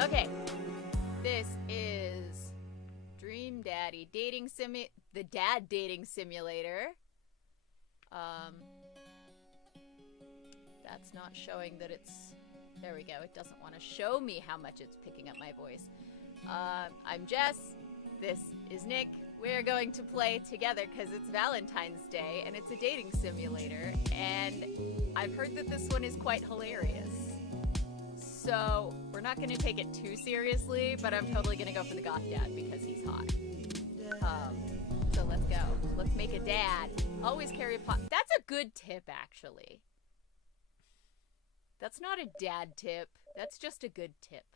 Okay. This is Dream Daddy the dad dating simulator. That's not showing that it's... There we go. It doesn't want to show me how much it's picking up my voice. I'm Jess. This is Nick. We're going to play together because it's Valentine's Day and it's a dating simulator. And I've heard that this one is quite hilarious. So we're not going to take it too seriously, but I'm totally going to go for the goth dad because he's hot. So let's go. Let's make a dad. Always carry a pot. That's a good tip, actually. That's not a dad tip. That's just a good tip.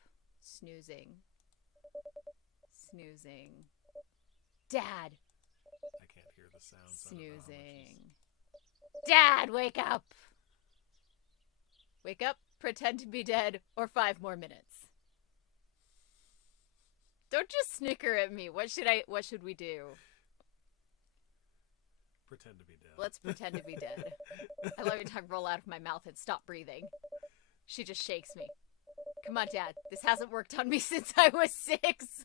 Snoozing. Snoozing. Dad. I can't hear the sound. Snoozing. Dad, wake up! Wake up, pretend to be dead, or 5 more minutes. Don't just snicker at me. What should we do? Pretend to be dead. Let's pretend to be dead. I let my tongue roll out of my mouth and stop breathing. She just shakes me. Come on, Dad. This hasn't worked on me since I was 6.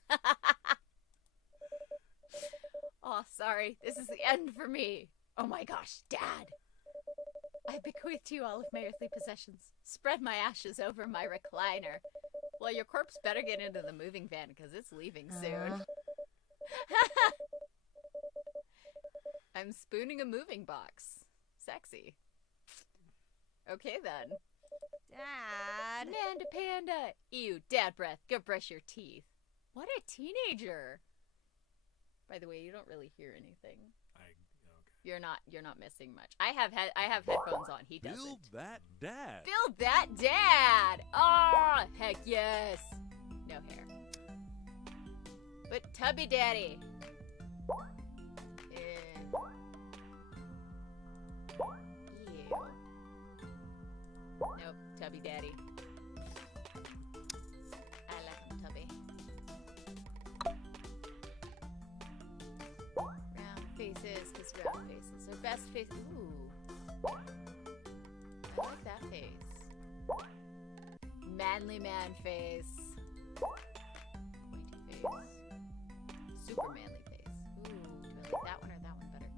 Oh, sorry. This is the end for me. Oh my gosh, Dad. I bequeath to you all of my earthly possessions. Spread my ashes over my recliner. Well, your corpse better get into the moving van because it's leaving soon. I'm spooning a moving box. Sexy. Okay, then. Dad. Nanda Panda. Ew, dad breath. Go brush your teeth. What a teenager. By the way, you don't really hear anything. Okay. You're not missing much. I have headphones on. He doesn't. Build that dad. Build that dad. Oh, heck yes. No hair. But Tubby Daddy. Ew. Nope, Tubby Daddy. I like him, Tubby. Round faces, his round faces. Our best face. Ooh. I like that face. Manly man face. Pointy face. Super manly face. Ooh, do I like that one or that one better?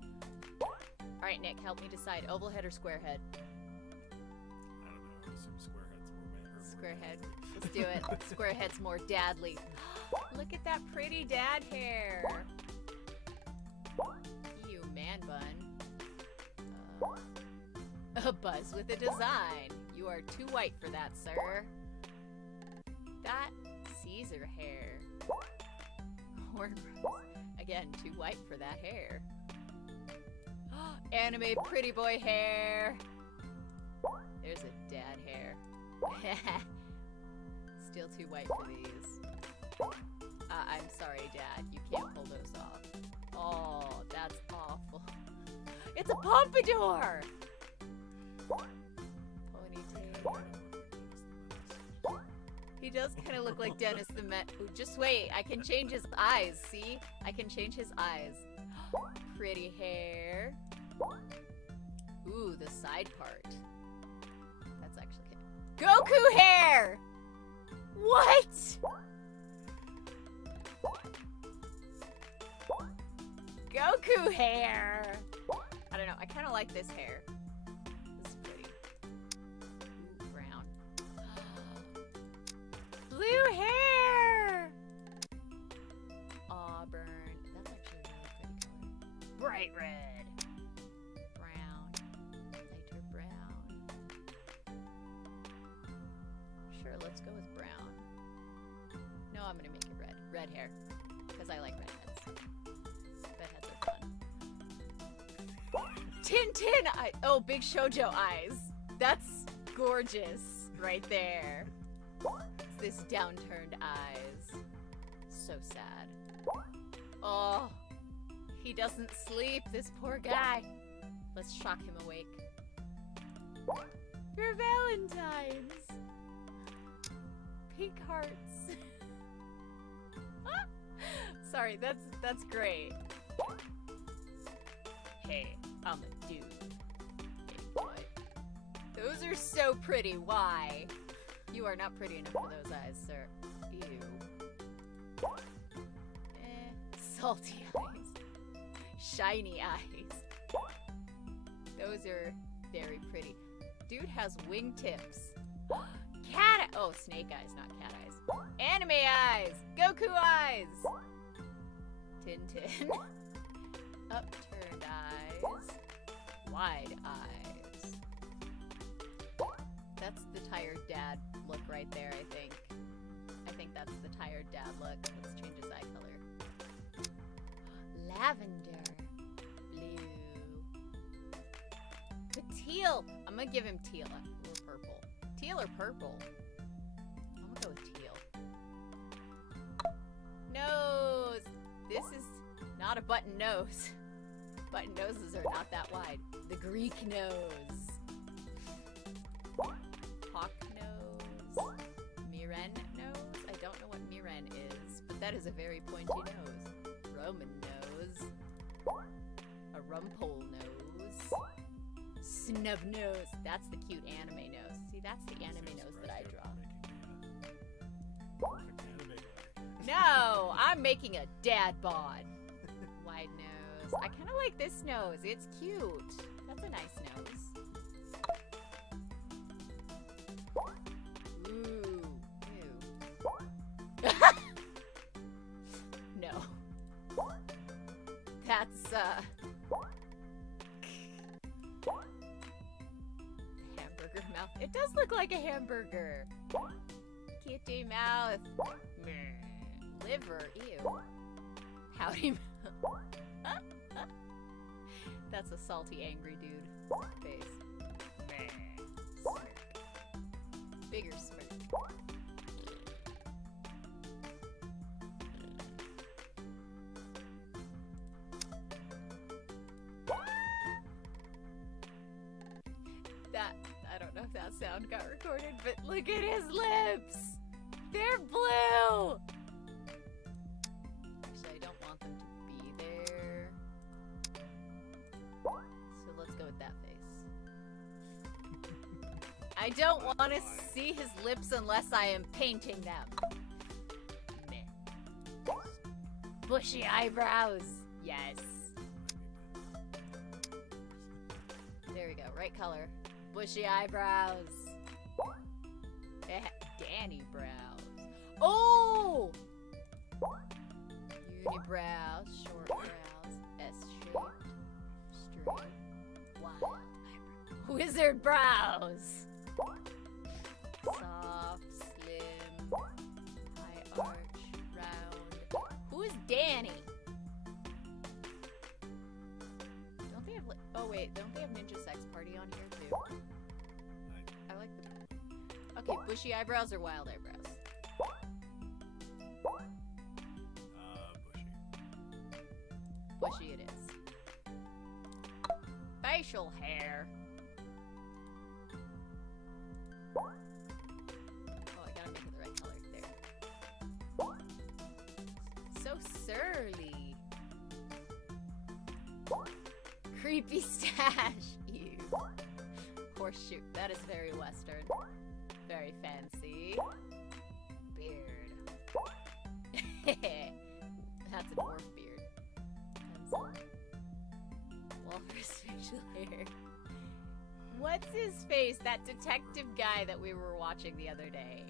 Alright, Nick, help me decide. Oval head or square head? I don't know. I assume square head's more man. Square head. Let's do it. Square head's more dadly. Look at that pretty dad hair. Ew, man bun. A buzz with a design. You are too white for that, sir. That Caesar hair. Hornrows. Again, too white for that hair. Anime pretty boy hair. There's a dad hair. Still too white for these. I'm sorry, Dad. You can't pull those off. Oh, that's awful. It's a pompadour! Ponytail. He does kind of look like Dennis the Met. Ooh, just wait. I can change his eyes. See? I can change his eyes. Pretty hair. Ooh, the side part. That's actually good. Goku hair! What? Goku hair! I don't know. I kind of like this hair. This is pretty. Ooh, brown. Blue hair! Auburn. That's actually a really pretty color. Bright red. Brown. Lighter brown. Sure, let's go with brown. No, I'm gonna make it red. Red hair. Because I like redheads. Redheads are fun. Tintin! Oh, big shoujo eyes. That's gorgeous right there. It's this downturned eyes. So sad. Oh, he doesn't sleep, this poor guy. Let's shock him awake. For Valentine's. Pink hearts. Sorry, that's great. Hey, I'm a dude. Hey, what? Those are so pretty. Why? You are not pretty enough for those eyes, sir. Ew. Salty eyes. Shiny eyes. Those are very pretty. Dude has wingtips. Cat oh, snake eyes, not cat eyes. Anime eyes! Goku eyes! Tintin. Upturned eyes. Wide eyes. That's the tired dad look right there, I think. I think that's the tired dad look. Let's change his eye color. Lavender. Blue. The teal. I'm gonna give him teal. Or purple. Teal or purple? I'm gonna go with teal. Nose. This is not a button nose. Button noses are not that wide. The Greek nose. Hawk nose. Miren nose. I don't know what Miren is, but that is a very pointy nose. Roman nose. A rumpole nose. Snub nose. That's the cute anime nose. See, that's the anime nose that I draw. No, I'm making a dad bod. Wide nose. I kind of like this nose. It's cute. That's a nice nose. Ooh. Ew. No. That's, hamburger mouth. It does look like a hamburger. Kitty mouth. Liver. Ew. Pouty mouth. That's a salty, angry dude face. Smirk. Bigger smirk. That, I don't know if that sound got recorded, but look at his lips! They're blue! Actually, I don't want them to be there. So let's go with that face. I don't want to see his lips unless I am painting them. Meh. Bushy eyebrows. Yes. There we go. Right color. Bushy eyebrows. Danny brows. Oh! Unibrows. Short brows. S-shaped. Straight. Wild eyebrows. Wizard brows. Soft, slim, high arch, round. Who is Danny? Don't they have oh wait, don't they have Ninja Sex Party on here too? I like the okay, bushy eyebrows or wild eyebrows? Bushy. Bushy it is. Facial hair. Oh, I gotta make it the right color. There. So surly. Creepy stash. Ew. Horseshoe. That is very Western. Very fancy. Beard. That's a dwarf beard. Walrus facial hair. What's his face? That detective guy that we were watching the other day.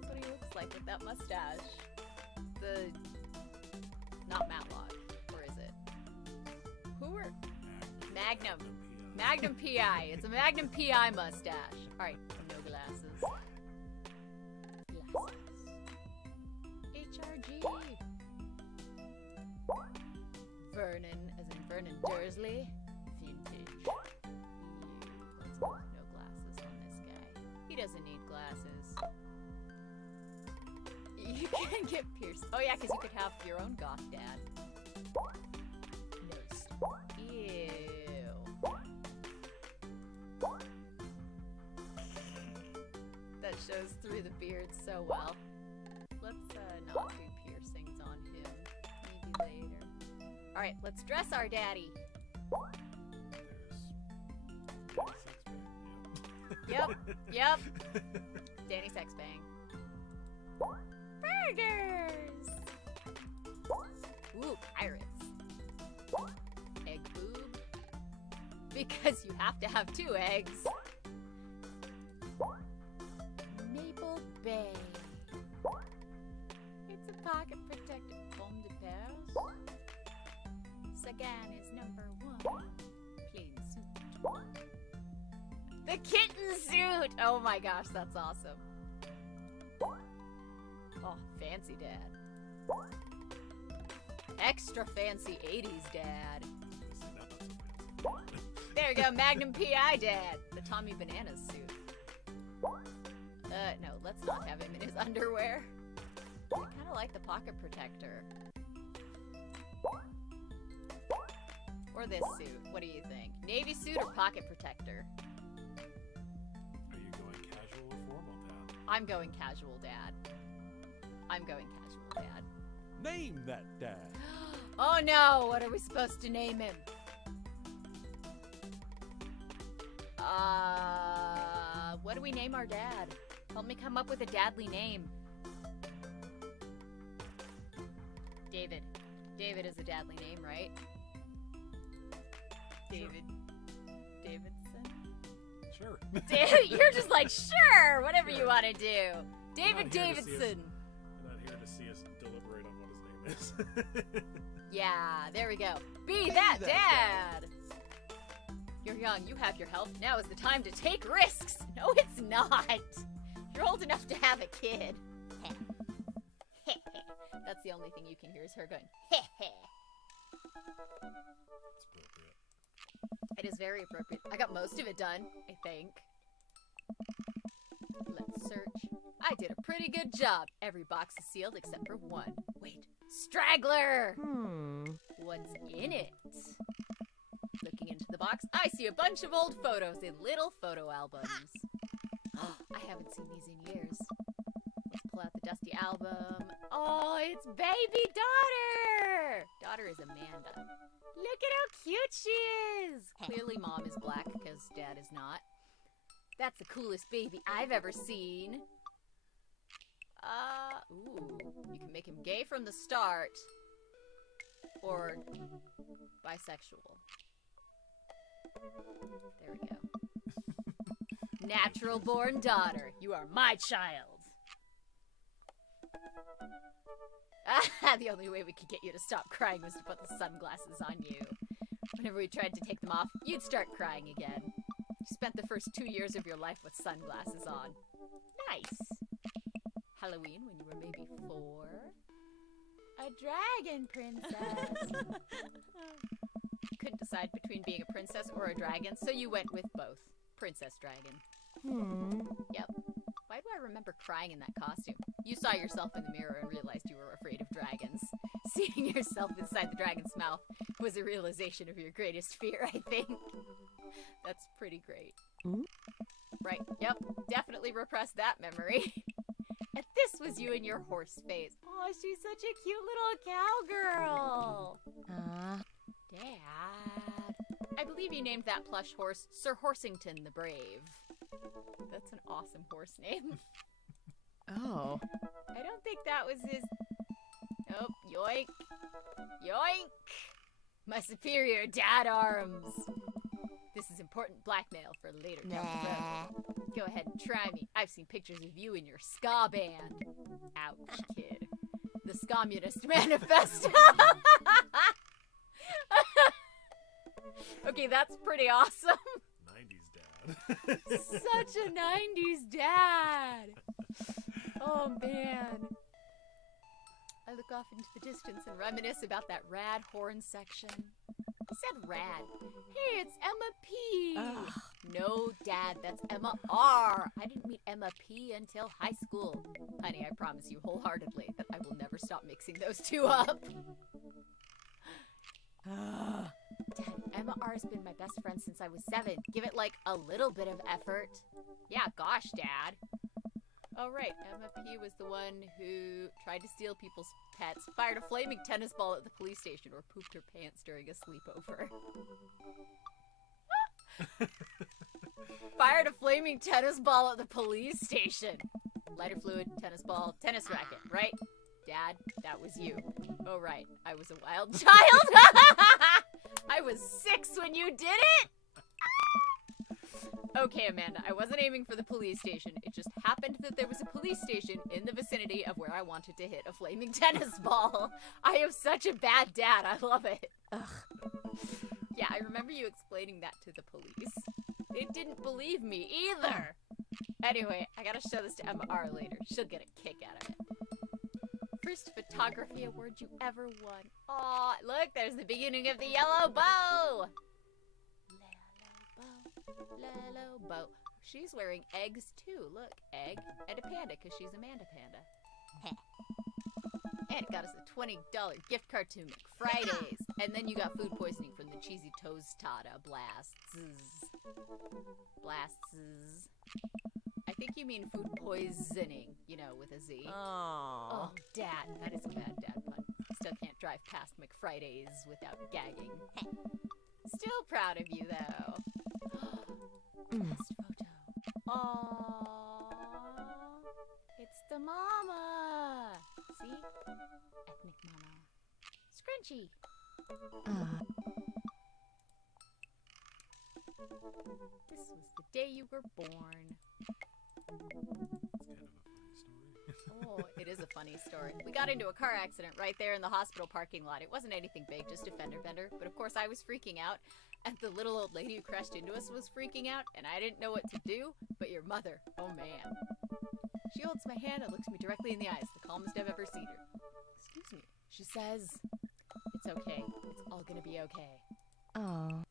That's what he looks like with that mustache. The... Not Matlock. Or is it? Who are... Magnum. Magnum P.I. It's a Magnum P.I. mustache. Alright, no glasses. Glasses. HRG. Vernon, as in Vernon Dursley. Vintage. Ew. Let's go with no glasses on this guy. He doesn't need glasses. You can get pierced. Oh yeah, because you could have your own goth dad. Nose. Ew. That shows through the beard so well. Let's not do piercings on him. Maybe later. Alright, let's dress our daddy. There's Danny Sexbang. Yep. Danny Sexbang. burgers! Ooh, pirates. Egg boob. Because you have to have 2 eggs. Maple Bay. It's a pocket protector. Pomme de terre. Sagan is number 1. Plain suit. The kitten suit! Oh my gosh, that's awesome. Oh, fancy dad. Extra fancy 80s dad. There you go, Magnum PI dad. The Tommy Bananas suit. No, let's not have him in his underwear. I kind of like the pocket protector. Or this suit. What do you think? Navy suit or pocket protector? Are you going casual or formal, Dad? I'm going casual dad. I'm going casual dad. Name that dad. Oh no, what are we supposed to name him? What do we name our dad? Help me come up with a dadly name. David. David is a dadly name, right? David. Davidson? Sure. David, you're just like, sure, whatever you want to do. David Davidson. I'm not here to see us deliberate on what his name is. Yeah, there we go. Be that dad! You're young, you have your health. Now is the time to take risks. No, it's not. You're old enough to have a kid. That's the only thing you can hear is her going, It's appropriate. It is very appropriate. I got most of it done, I think. Let's search. I did a pretty good job. Every box is sealed except for one. Wait, straggler! What's in it? Looking into the box, I see a bunch of old photos in little photo albums. I haven't seen these in years. Let's pull out the dusty album. Oh, it's baby daughter! Daughter is Amanda. Look at how cute she is! Clearly mom is black because dad is not. That's the coolest baby I've ever seen. Ooh. You can make him gay from the start. Or bisexual. There we go. Natural born daughter. You are my child. The only way we could get you to stop crying was to put the sunglasses on you. Whenever we tried to take them off, you'd start crying again. You spent the first 2 years of your life with sunglasses on. Nice. Halloween when you were maybe 4. A dragon princess. You couldn't decide between being a princess or a dragon, so you went with both. Princess dragon. Yep. Why do I remember crying in that costume? You saw yourself in the mirror and realized you were afraid of dragons. Seeing yourself inside the dragon's mouth was a realization of your greatest fear, I think. That's pretty great. Right, yep. Definitely repressed that memory. And this was you in your horse face. Oh, she's such a cute little cowgirl. Dad. I believe you named that plush horse Sir Horsington the Brave. That's an awesome horse name. Oh. I don't think that was his... Nope. Yoink. Yoink. My superior dad arms. This is important blackmail for later down the road. Go ahead and try me. I've seen pictures of you in your ska band. Ouch, kid. The Scommunist Manifesto. Okay, that's pretty awesome. 90s dad. Such a 90s dad. Oh, man. I look off into the distance and reminisce about that rad horn section. I said rad. Hey, it's Emma P. No, Dad, that's Emma R. I didn't meet Emma P until high school. Honey, I promise you wholeheartedly that I will never stop mixing those two up. Dad, Emma R's been my best friend since I was 7. Give it, like, a little bit of effort. Yeah, gosh, Dad. Oh, right. Emma P was the one who tried to steal people's pets, fired a flaming tennis ball at the police station, or pooped her pants during a sleepover. Fired a flaming tennis ball at the police station. Lighter fluid, tennis ball, tennis racket, right? Dad, that was you. Oh, right. I was a wild child. I was 6 when you did it. Okay, Amanda, I wasn't aiming for the police station. It just happened that there was a police station in the vicinity of where I wanted to hit a flaming tennis ball. I am such a bad dad. I love it. Ugh. Yeah, I remember you explaining that to the police. They didn't believe me either. Anyway, I gotta show this to Emma R later. She'll get a kick out of it. First photography award you ever won. Aw, look, there's the beginning of the yellow bow. Yellow bow. She's wearing eggs too. Look, egg and a panda because she's Amanda Panda. And it got us a $20 gift card to McFridays. And then you got food poisoning from the cheesy tostada blasts. Blasts. I think you mean food poisoning, you know, with a Z. Oh, Dad, that is a bad dad pun. Still can't drive past McFridays without gagging. Still proud of you, though. Last photo. Aww. It's the mama. See? Ethnic mama. Scrunchy. This was the day you were born. It's kind of a funny story. Oh, it is a funny story. We got into a car accident right there in the hospital parking lot. It wasn't anything big, just a fender bender. But of course I was freaking out. And the little old lady who crashed into us was freaking out. And I didn't know what to do. But your mother, oh man. She holds my hand and looks me directly in the eyes. The calmest I've ever seen her. Excuse me. She says, it's okay. It's all gonna be okay. Oh.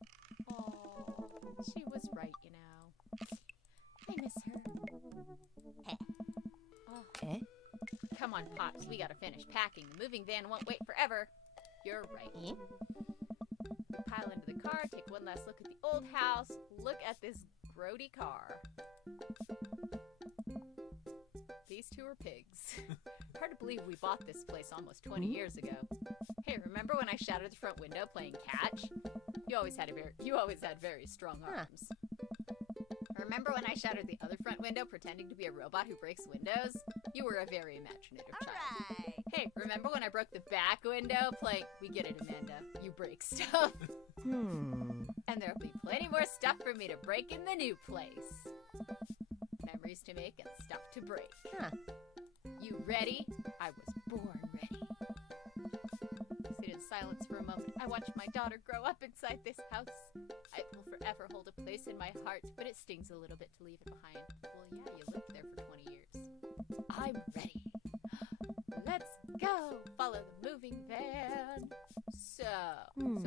Oh, she was right, you know. I miss her. Oh. Come on, Pops. We gotta finish packing. The moving van won't wait forever. You're right. Pile into the car, take one last look at the old house. Look at this grody car. These two are pigs. Hard to believe we bought this place almost 20 years ago. Hey, remember when I shattered the front window playing catch? You always had very strong arms. Remember when I shattered the other front window pretending to be a robot who breaks windows? You were a very imaginative child. Right. Hey, remember when I broke the back window playing... We get it, Amanda. You break stuff. And there'll be plenty more stuff for me to break in the new place. Memories to make and stuff to break. You ready? I was born ready. Sit in silence for a moment. I watched my daughter grow up inside this house. It will forever hold a place in my heart, but it stings a little bit to leave it behind. Well, yeah, you lived there for 20 years. I'm ready. Let's go. Follow the moving van. So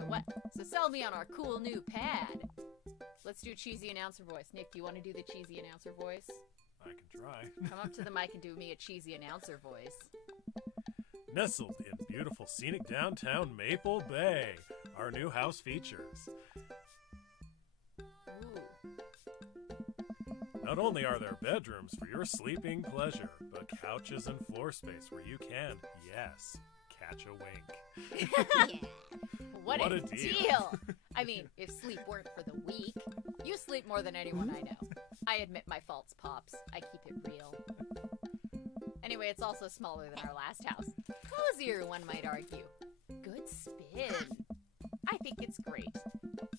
what? So sell me on our cool new pad. Let's do cheesy announcer voice. Nick, do you want to do the cheesy announcer voice? I can try. Come up to the mic and do me a cheesy announcer voice. Nestled in beautiful scenic downtown Maple Bay, our new house features. Ooh. Not only are there bedrooms for your sleeping pleasure, but couches and floor space where you can, yes, catch a wink. Yeah. What What a a deal. deal! I mean, if sleep weren't for the weak, you sleep more than anyone I know. I admit my faults, Pops. I keep it real. Anyway, it's also smaller than our last house. Cozier, one might argue. Good spin. I think it's great.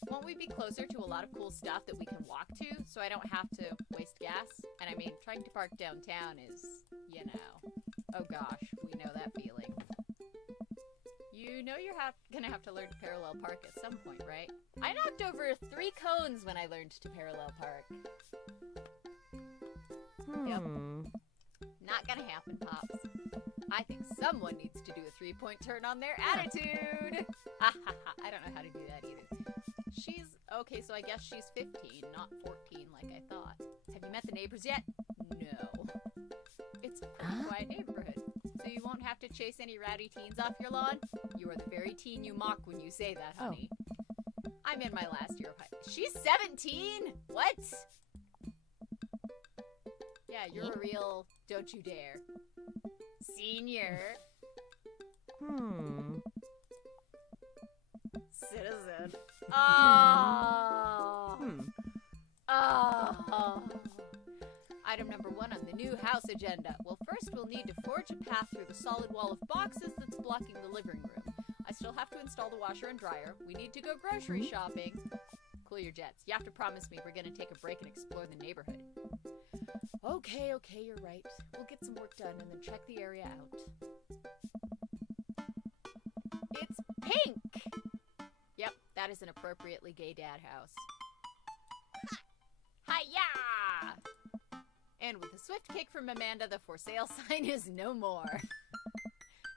Won't we be closer to a lot of cool stuff that we can walk to so I don't have to waste gas? And I mean, trying to park downtown is, you know, oh gosh, we know that feeling. You know you're gonna have to learn to parallel park at some point, right? I knocked over 3 cones when I learned to parallel park. Yep. Not gonna happen, Pops. I think someone needs to do a 3-point turn on their attitude. Ha ha ha. I don't know how to do that either. She's, okay, so I guess she's 15, not 14 like I thought. Have you met the neighbors yet? No. It's a pretty quiet neighborhood, so you won't have to chase any rowdy teens off your lawn. You are the very teen you mock when you say that, honey. I'm in my last year of high school. She's 17? What? Yeah, you're a real don't you dare. Senior. Citizen. Oh. Oh. Item number 1 on the new house agenda. Well, first we'll need to forge a path through the solid wall of boxes that's blocking the living room. I still have to install the washer and dryer. We need to go grocery shopping. Cool your jets. You have to promise me we're going to take a break and explore the neighborhood. Okay, you're right. We'll get some work done and then check the area out. It's pink! Yep, that is an appropriately gay dad house. Hi-ya! And with a swift kick from Amanda, the for sale sign is no more.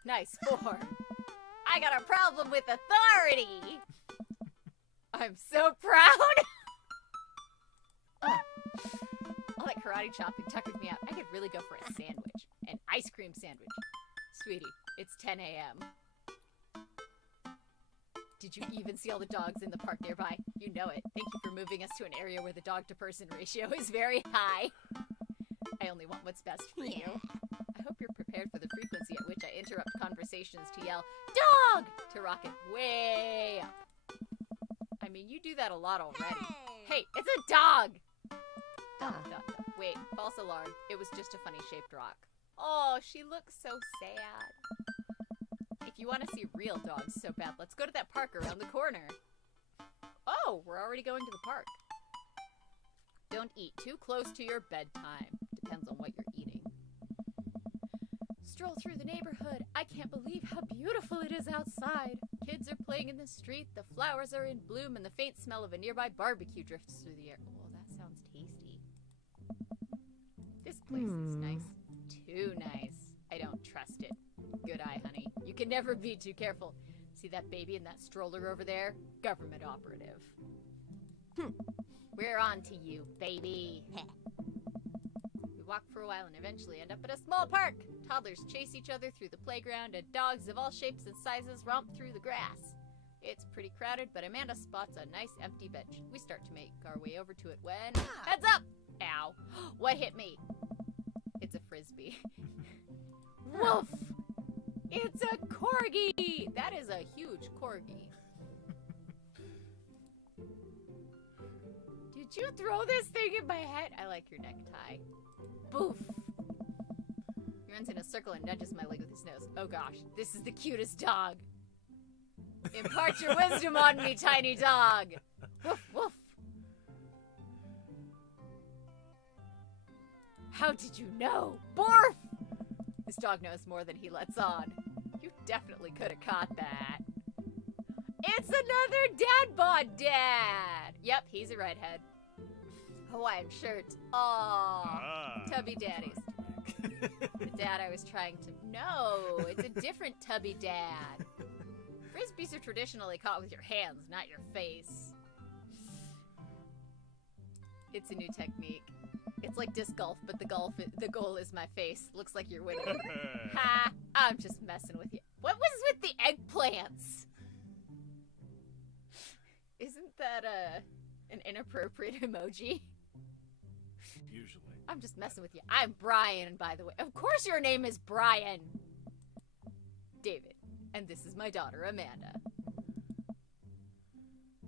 Nice form. I got a problem with authority! I'm so proud! All that karate chopping tuckered me out. I could really go for a sandwich. An ice cream sandwich. Sweetie, it's 10 a.m. Did you even see all the dogs in the park nearby? You know it. Thank you for moving us to an area where the dog-to-person ratio is very high. I only want what's best for you. I hope you're prepared for the frequency at which I interrupt conversations to yell, "Dog!" to rocket way up. I mean, you do that a lot already. Hey, it's a dog! Wait, false alarm. It was just a funny-shaped rock. Oh, she looks so sad. If you want to see real dogs so bad, let's go to that park around the corner. Oh, we're already going to the park. Don't eat too close to your bedtime. Depends on what you're eating. Stroll through the neighborhood. I can't believe how beautiful it is outside. Kids are playing in the street, the flowers are in bloom, and the faint smell of a nearby barbecue drifts through the air. Oh, that sounds tasty. This place is nice. Too nice. I don't trust it. Good eye, honey. You can never be too careful. See that baby in that stroller over there? Government operative. We're on to you, baby. We walk for a while and eventually end up at a small park. Toddlers chase each other through the playground, and dogs of all shapes and sizes romp through the grass. It's pretty crowded, but Amanda spots a nice empty bench. We start to make our way over to it when... Heads up! Ow. What hit me? It's a frisbee. Woof! It's a corgi! That is a huge corgi. Did you throw this thing in my head? I like your necktie. Boof! He runs in a circle and nudges my leg with his nose. Oh gosh, this is the cutest dog. Impart your wisdom on me, tiny dog. Woof, woof. How did you know? Borf! This dog knows more than he lets on. You definitely could have caught that. It's another dad bod dad. Yep, he's a redhead. Hawaiian shirt. Aww. Tubby daddies. The dad I was trying to... No, it's a different tubby dad. Frisbees are traditionally caught with your hands, not your face. It's a new technique. It's like disc golf, but the goal is my face. Looks like you're winning. Ha! I'm just messing with you. What was with the eggplants? Isn't that an inappropriate emoji? Usually. I'm just messing with you. I'm Brian, by the way. Of course your name is Brian. David. And this is my daughter, Amanda.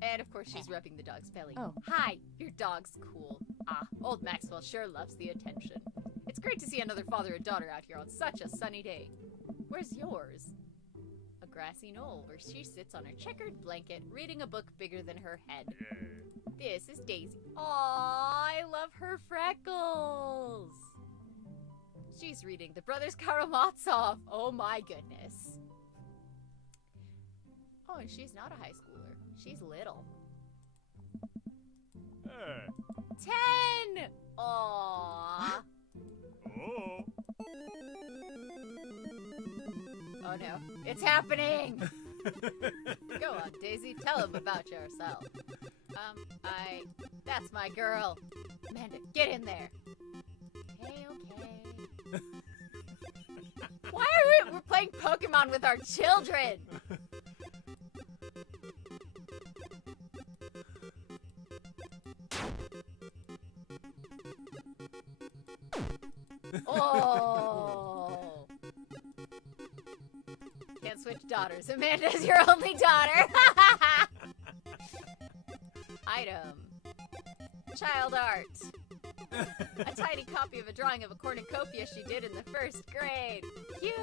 And of course she's rubbing the dog's belly. Oh. Hi, your dog's cool. Ah, old Maxwell sure loves the attention. It's great to see another father and daughter out here on such a sunny day. Where's yours? A grassy knoll where she sits on a checkered blanket reading a book bigger than her head. This is Daisy. Aww, I love her freckles. She's reading The Brothers Karamazov. Oh my goodness. Oh, and she's not a high schooler. She's little. Hey. 10! Aww. Oh. Oh no, it's happening! Go on, Daisy, tell him about yourself. That's my girl. Amanda, get in there. Okay. Why are we're playing Pokemon with our children? Oh. Can't switch daughters. Amanda's your only daughter. Item. Child art. A tiny copy of a drawing of a cornucopia she did in the 1st grade. Cute!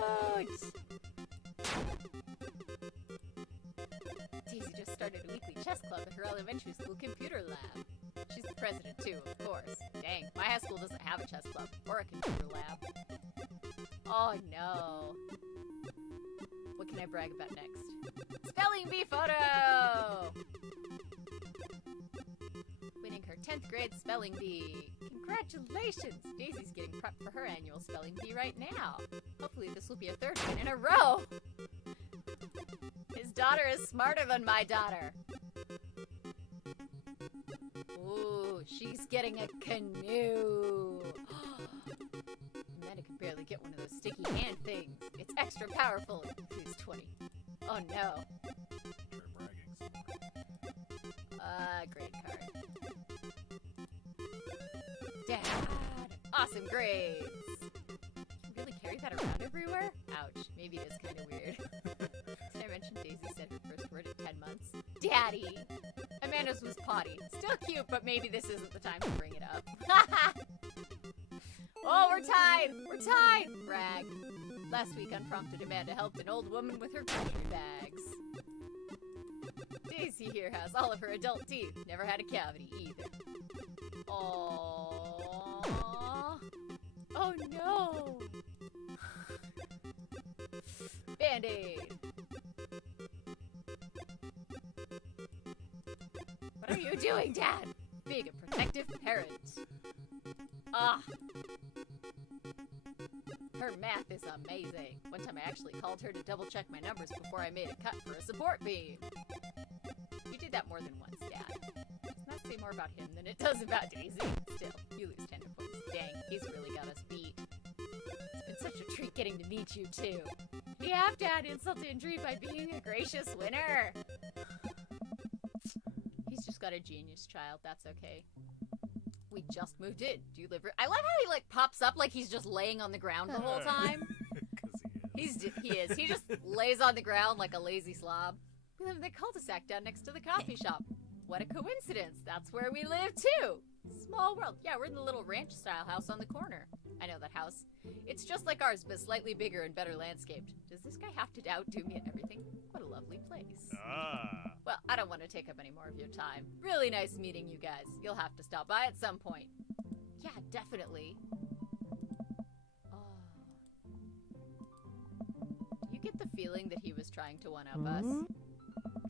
Daisy just started a weekly chess club at her elementary school computer lab. She's the president too, of course. Dang, my high school doesn't have a chess club or a computer lab. Oh no. What can I brag about next? Spelling bee photo! Winning her 10th grade spelling bee. Congratulations! Daisy's getting prepped for her annual spelling bee right now. Hopefully this will be a 3rd win in a row. His daughter is smarter than my daughter. Ooh, she's getting a canoe. Amanda can barely get one of those sticky hand things. It's extra powerful. Who's 20? Oh no. Try bragging some more. Grade card. Dad! Awesome grades! You really carry that around everywhere? Ouch, maybe it is kind of weird. Did I mention Daisy said her first word at 10 months? Daddy! Amanda's was potty. Still cute, but maybe this isn't the time to bring it up. Oh, we're tied! We're tied! Brag. Last week, unprompted, Amanda helped an old woman with her grocery bags. Daisy here has all of her adult teeth. Never had a cavity either. Aww. Oh no! Band-Aid! What are you doing, Dad? Being a protective parent. Ah! Her math is amazing. One time I actually called her to double-check my numbers before I made a cut for a support beam. You did that more than once, Dad. Doesn't that say more about him than it does about Daisy? Still, you lose 10 points. Dang, he's really got us beat. It's been such a treat getting to meet you, too. You have to add insult to injury by being a gracious winner. He's just got a genius child. That's okay. We just moved in. Do you live? I love how he like pops up like he's just laying on the ground the whole time. Because He is. He just lays on the ground like a lazy slob. We live in the cul-de-sac down next to the coffee shop. What a coincidence. That's where we live too. Small world. Yeah, we're in the little ranch-style house on the corner. I know that house. It's just like ours, but slightly bigger and better landscaped. Does this guy have to outdo me at everything? What a lovely place. Ah. Well, I don't want to take up any more of your time. Really nice meeting you guys. You'll have to stop by at some point. Yeah, definitely. Oh. Do you get the feeling that he was trying to one-up us?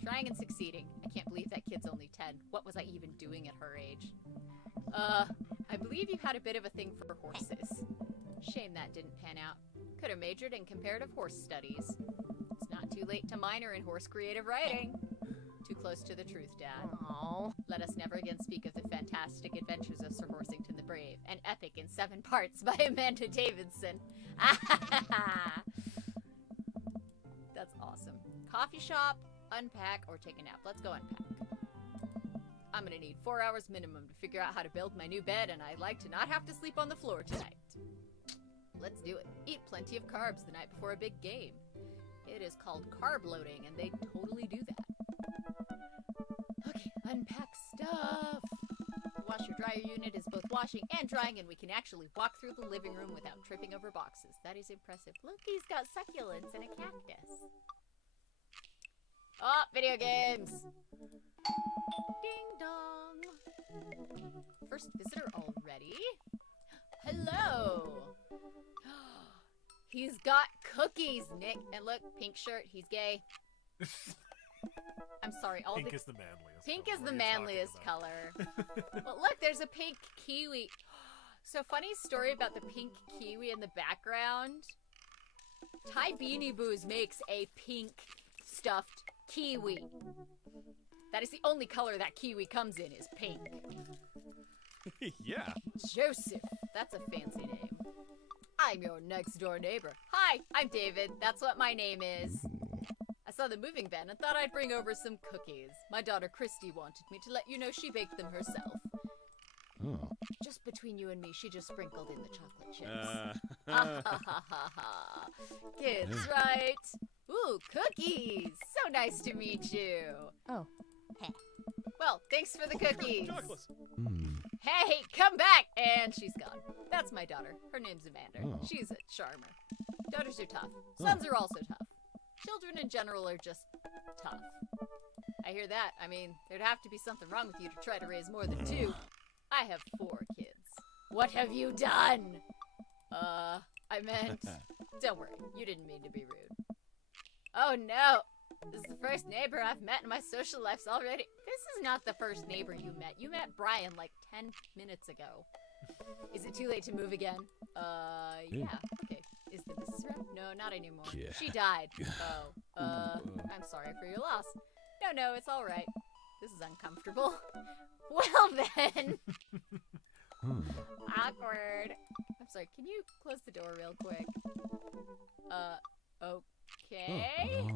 Trying and succeeding. I can't believe that kid's only 10. What was I even doing at her age? I believe you had a bit of a thing for horses. Shame that didn't pan out. Could have majored in comparative horse studies. It's not too late to minor in horse creative writing. Too close to the truth, Dad. Aww. Let us never again speak of the fantastic adventures of Sir Horsington the Brave, an epic in 7 parts by Amanda Davidson. That's awesome. Coffee shop, unpack, or take a nap. Let's go unpack. I'm gonna need 4 hours minimum to figure out how to build my new bed, and I'd like to not have to sleep on the floor tonight. Let's do it. Eat plenty of carbs the night before a big game. It is called carb loading, and they totally do that. Okay, unpack stuff. The washer-dryer unit is both washing and drying, and we can actually walk through the living room without tripping over boxes. That is impressive. Look, he's got succulents and a cactus. Oh, video games! Ding dong! First visitor already? Hello! He's got cookies, Nick. And look, pink shirt, he's gay. I'm sorry, all Pink the... is the manliest. Pink color. is What the are you talking manliest about? color. Well, look, there's a pink kiwi. So, funny story about the pink kiwi in the background. Thai Beanie Boos makes a pink stuffed kiwi. That is the only color that kiwi comes in, is pink. Yeah. Joseph, that's a fancy name. I'm your next door neighbor. Hi, I'm David. That's what my name is. I saw the moving van and thought I'd bring over some cookies. My daughter Christy wanted me to let you know she baked them herself. Oh. Just between you and me, she just sprinkled in the chocolate chips. Ha ha ha ha ha. Kids, right? Ooh, cookies! So nice to meet you. Oh. Well, thanks for the cookies. Chocolates. Hey, come back! And she's gone. That's my daughter. Her name's Amanda. Oh. She's a charmer. Daughters are tough. Sons are also tough. Children in general are just tough. I hear that. I mean, there'd have to be something wrong with you to try to raise more than 2. I have 4 kids. What have you done? I meant... Don't worry, you didn't mean to be rude. Oh no! This is the first neighbor I've met in my social lives already. This is not the first neighbor you met. You met Brian like 10 minutes ago. Is it too late to move again? Yeah. Okay. Is the missus around? No, not anymore. Yeah. She died. Oh. I'm sorry for your loss. No, it's all right. This is uncomfortable. Well then. Awkward. I'm sorry, can you close the door real quick? Okay.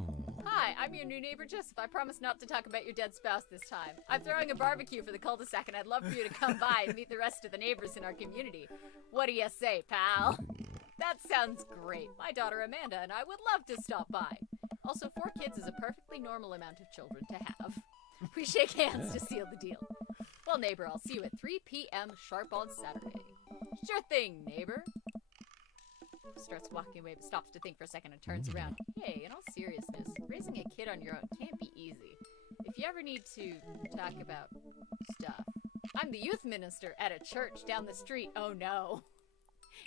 Hi, I'm your new neighbor, Joseph. I promise not to talk about your dead spouse this time. I'm throwing a barbecue for the cul-de-sac, and I'd love for you to come by and meet the rest of the neighbors in our community. What do you say, pal? That sounds great. My daughter Amanda and I would love to stop by. Also, 4 kids is a perfectly normal amount of children to have. We shake hands to seal the deal. Well, neighbor, I'll see you at 3 p.m. sharp on Saturday. Sure thing, neighbor. Starts walking away, but stops to think for a second and turns around. Hey, in all seriousness, raising a kid on your own can't be easy. If you ever need to talk about stuff. I'm the youth minister at a church down the street. Oh no.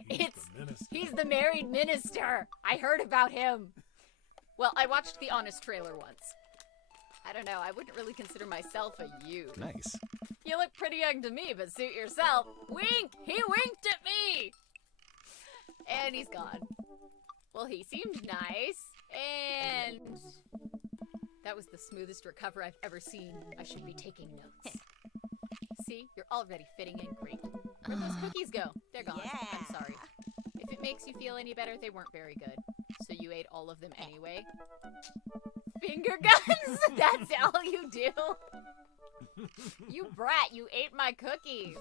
He's the married minister. I heard about him. Well, I watched the Honest trailer once. I don't know, I wouldn't really consider myself a youth. Nice. You look pretty young to me, but suit yourself. Wink! He winked at me! And he's gone. Well, he seemed nice, and that was the smoothest recover I've ever seen. I should be taking notes. See, you're already fitting in great. Where'd those cookies go? They're gone. Yeah. I'm sorry. If it makes you feel any better, they weren't very good. So you ate all of them anyway? Finger guns? That's all you do? You brat, you ate my cookies.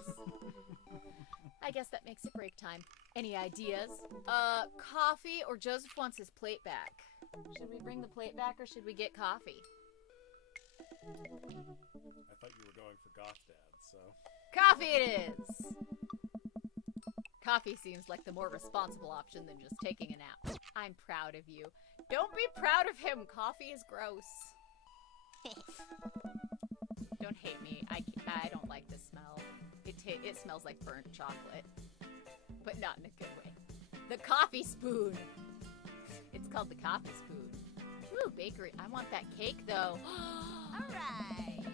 I guess that makes it break time. Any ideas? Coffee, or Joseph wants his plate back. Should we bring the plate back or should we get coffee? I thought you were going for Goth Dad, so. Coffee it is! Coffee seems like the more responsible option than just taking a nap. I'm proud of you. Don't be proud of him. Coffee is gross. Don't hate me. I don't like the smell. It smells like burnt chocolate, but not in a good way. The coffee spoon. It's called the coffee spoon. Ooh, bakery. I want that cake though. All right.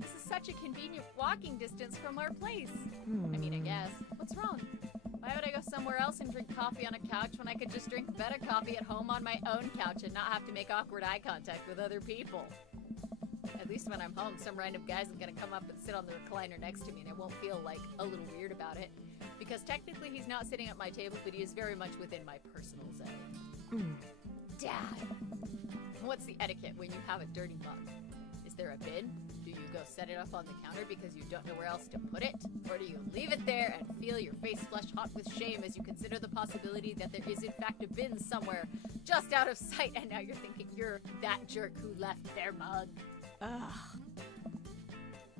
This is such a convenient walking distance from our place. I mean, I guess. What's wrong? Why would I go somewhere else and drink coffee on a couch when I could just drink better coffee at home on my own couch and not have to make awkward eye contact with other people? At least when I'm home, some random guy's gonna come up and sit on the recliner next to me and I won't feel like a little weird about it. Because technically he's not sitting at my table, but he is very much within my personal zone. Dad! What's the etiquette when you have a dirty mug? Is there a bin? Do you go set it up on the counter because you don't know where else to put it? Or do you leave it there and feel your face flush hot with shame as you consider the possibility that there is in fact a bin somewhere just out of sight and now you're thinking you're that jerk who left their mug? Ugh.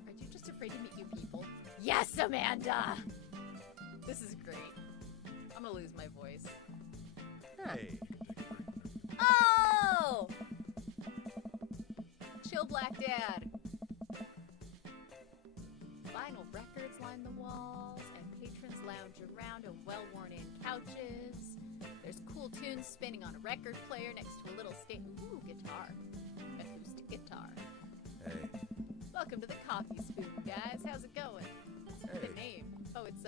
Aren't you just afraid to meet new people? Yes, Amanda! This is great. I'm gonna lose my voice. Hey. Oh! Chill Black Dad. Vinyl records line the walls, and patrons lounge around on well-worn-in couches. There's cool tunes spinning on a record player next to a little ooh, guitar. Acoustic guitar. Hey. Welcome to the Coffee Spoon, guys. How's it going? What's the name? Oh, it's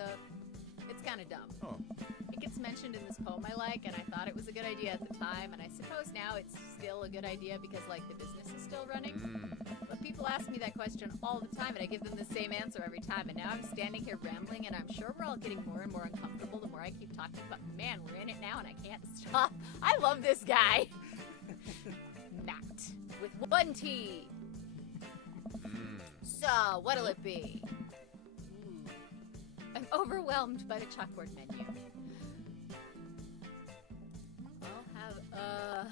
kind of dumb. Oh. It gets mentioned in this poem I like, and I thought it was a good idea at the time, and I suppose now it's still a good idea because, like, the business is still running. But people ask me that question all the time, and I give them the same answer every time, and now I'm standing here rambling, and I'm sure we're all getting more and more uncomfortable the more I keep talking, but man, we're in it now, and I can't stop. I love this guy. Matt, with 1 T. So, what'll it be? I'm overwhelmed by the chalkboard menu. I'll have,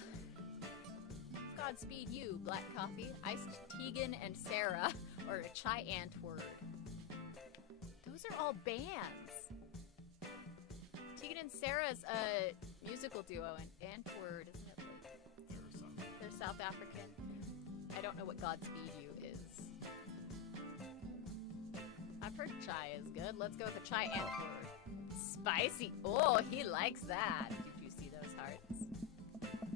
Godspeed you, black coffee, iced Tegan and Sarah, or a chai ant word. are all bands. Tegan and Sarah's a musical duo, and Antwoord, isn't it? They're South African. I don't know what Godspeed You is. I've heard chai is good. Let's go with a chai Antwoord. Spicy. Oh, he likes that. Did you see those hearts?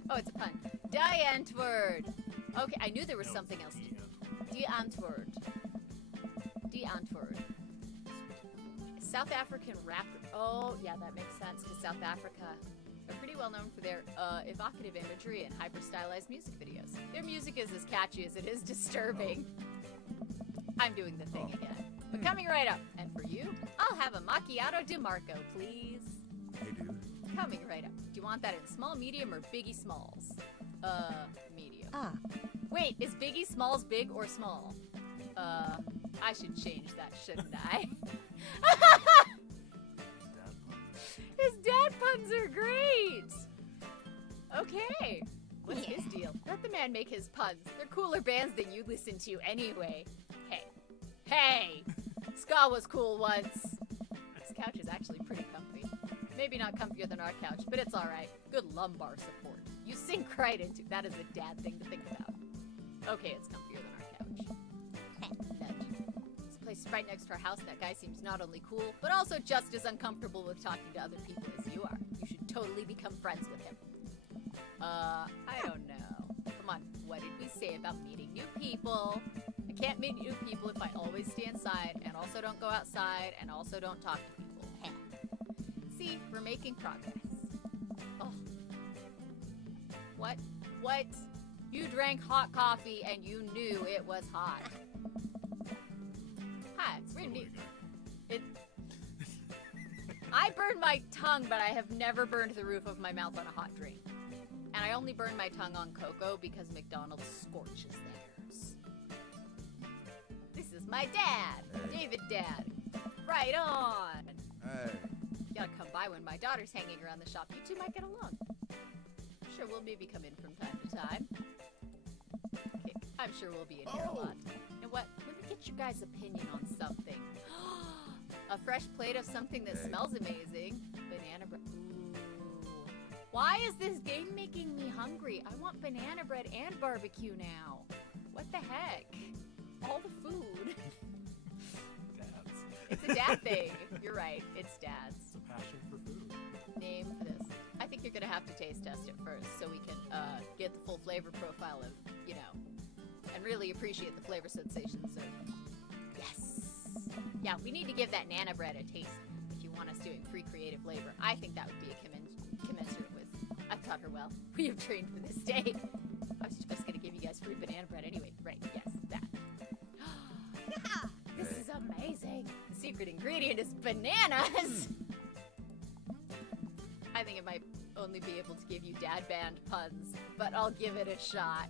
Oh, it's a pun. Die Antwoord. Okay, I knew there was something else. Die Antwoord. Die Antwoord. South African rapper. Oh, yeah, that makes sense, because South Africa are pretty well known for their evocative imagery and hyper-stylized music videos. Their music is as catchy as it is disturbing. I'm doing the thing again. But coming right up, and for you, I'll have a macchiato di Marco, please. Hey, dude. Coming right up. Do you want that in small, medium, or Biggie Smalls? Medium. Ah. Wait, is Biggie Smalls big or small? I should change that, shouldn't I? His dad puns are great! Okay. What's his deal? Let the man make his puns. They're cooler bands than you listen to anyway. Hey. Hey! Ska was cool once. This couch is actually pretty comfy. Maybe not comfier than our couch, but it's alright. Good lumbar support. You sink right into. That is a dad thing to think about. Okay, it's comfier than our couch. Nudge. This place is right next to our house. That guy seems not only cool, but also just as uncomfortable with talking to other people as you are. You should totally become friends with him. I don't know. Come on, what did we say about meeting new people? I can't meet new people if I always stay inside, and also don't go outside, and also don't talk to people. See, we're making progress. Oh. What? What? You drank hot coffee and you knew it was hot. Hi, it's really neat. I burned my tongue, but I have never burned the roof of my mouth on a hot drink. And I only burn my tongue on cocoa because McDonald's scorches theirs. This is my dad, Hey. David Dad. Right on. Hey. You gotta come by when my daughter's hanging around the shop. You two might get along. Sure, we'll maybe come in from time to time. Okay, I'm sure we'll be in here a lot. And what? Let me get your guys' opinion on something. A fresh plate of something that smells amazing. Banana bread. Ooh. Why is this game making me hungry? I want banana bread and barbecue now. What the heck? All the food. Dads. It's a dad thing. You're right. It's dads. It's a passion for food. Name for this. I think you're gonna have to taste test it first so we can get the full flavor profile of, you know, and really appreciate the flavor sensations of. Yes. Yeah, we need to give that Nana bread a taste if you want us doing free creative labor. I think that would be a commensurate with. I've taught her well. We have trained for this day. I was just gonna give you guys free banana bread anyway. Right, yes, that. This is amazing. The secret ingredient is bananas. I think it might only be able to give you dad band puns, but I'll give it a shot.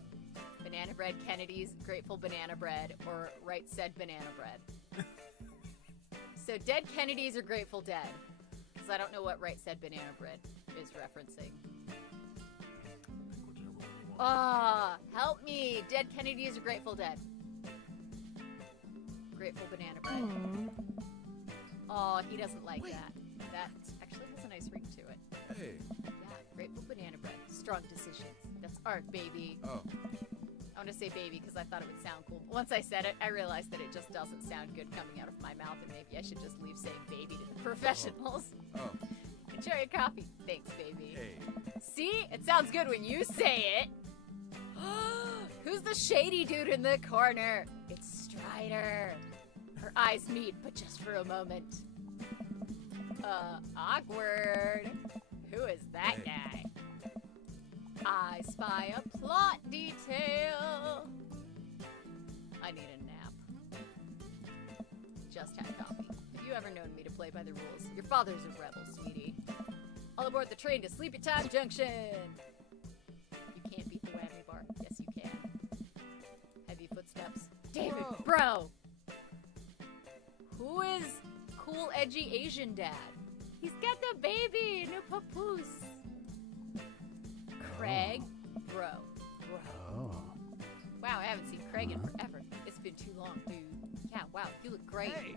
Banana bread Kennedy's, Grateful Banana Bread, or Right Said Banana Bread. So Dead Kennedys or Grateful Dead? Because I don't know what Right Said Banana Bread is referencing. Whichever one you want. Ah, help me! Dead Kennedys or Grateful Dead? Grateful Banana Bread. Oh, he doesn't like that. That actually has a nice ring to it. Hey. Yeah, Grateful Banana Bread. Strong decisions. That's art, baby. Oh. I want to say baby because I thought it would sound cool. Once I said it, I realized that it just doesn't sound good coming out of my mouth, and maybe I should just leave saying baby to the professionals. Oh. Enjoy your coffee. Thanks, baby. Hey. See? It sounds good when you say it. Who's the shady dude in the corner? It's Strider. Her eyes meet, but just for a moment. Awkward. Who is that guy? I spy a plot detail. I need a nap. Just had coffee. Have you ever known me to play by the rules? Your father's a rebel, sweetie. All aboard the train to Sleepy Time Junction. You can't beat the whammy bar. Yes, you can. Heavy footsteps. David, bro! Who is cool, edgy Asian dad? He's got the baby, no papoose. Craig, bro. Oh. Wow, I haven't seen Craig in forever. It's been too long, dude. Yeah, wow, you look great. Hey,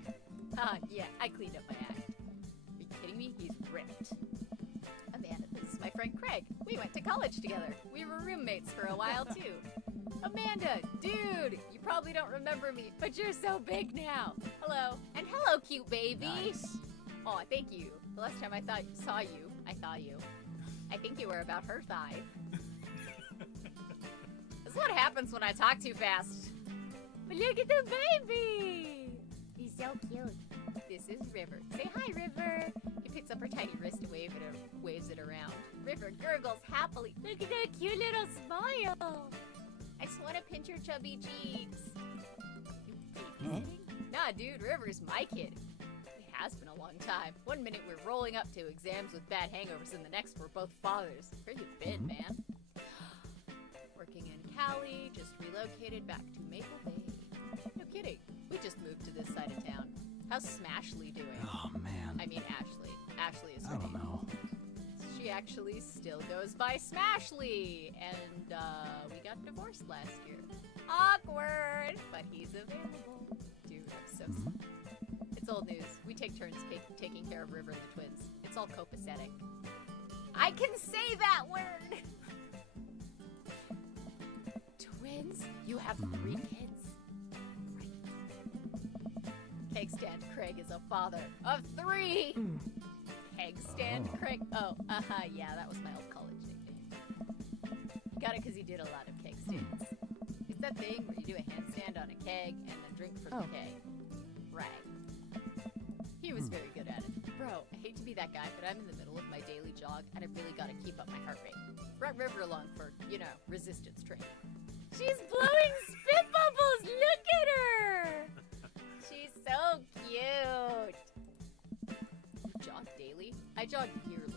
Yeah, I cleaned up my act. Are you kidding me? He's ripped. Amanda, this is my friend Craig. We went to college together. We were roommates for a while, too. Amanda, dude, you probably don't remember me, but you're so big now. Hello. And hello, cute baby. Nice. Oh, thank you. The last time I saw you. I think you were about her thigh. This is what happens when I talk too fast. But look at the baby. He's so cute. This is River. Say hi, River. He picks up her tiny wrist and waves it around. River gurgles happily. Look at that cute little smile. I just want to pinch your chubby cheeks. You babysitting? Nah, dude, River's my kid. It has been a long time. 1 minute we're rolling up to exams with bad hangovers, and the next we're both fathers. Where you been, man? Working in Cali, just relocated back to Maple Bay. No kidding. We just moved to this side of town. How's Smashly doing? Oh, man. I mean Ashley. Ashley is her I don't name. know. She actually still goes by Smashly, and we got divorced last year. Awkward, but he's available. Dude, I'm so sorry. It's old news. We take turns taking care of River and the twins. It's all copacetic. I can say that word! Twins? You have 3 kids? Right. Keg stand Craig is a father of 3! Keg stand Craig. Oh, yeah, that was my old college nickname. Got it because he did a lot of keg stands. It's that thing where you do a handstand on a keg and then drink from the keg. Right. He was very good at it. Bro, I hate to be that guy, but I'm in the middle of my daily jog and I really gotta keep up my heart rate. Brought River along for, resistance training. She's blowing spit bubbles! Look at her! She's so cute! Jog daily? I jog yearly.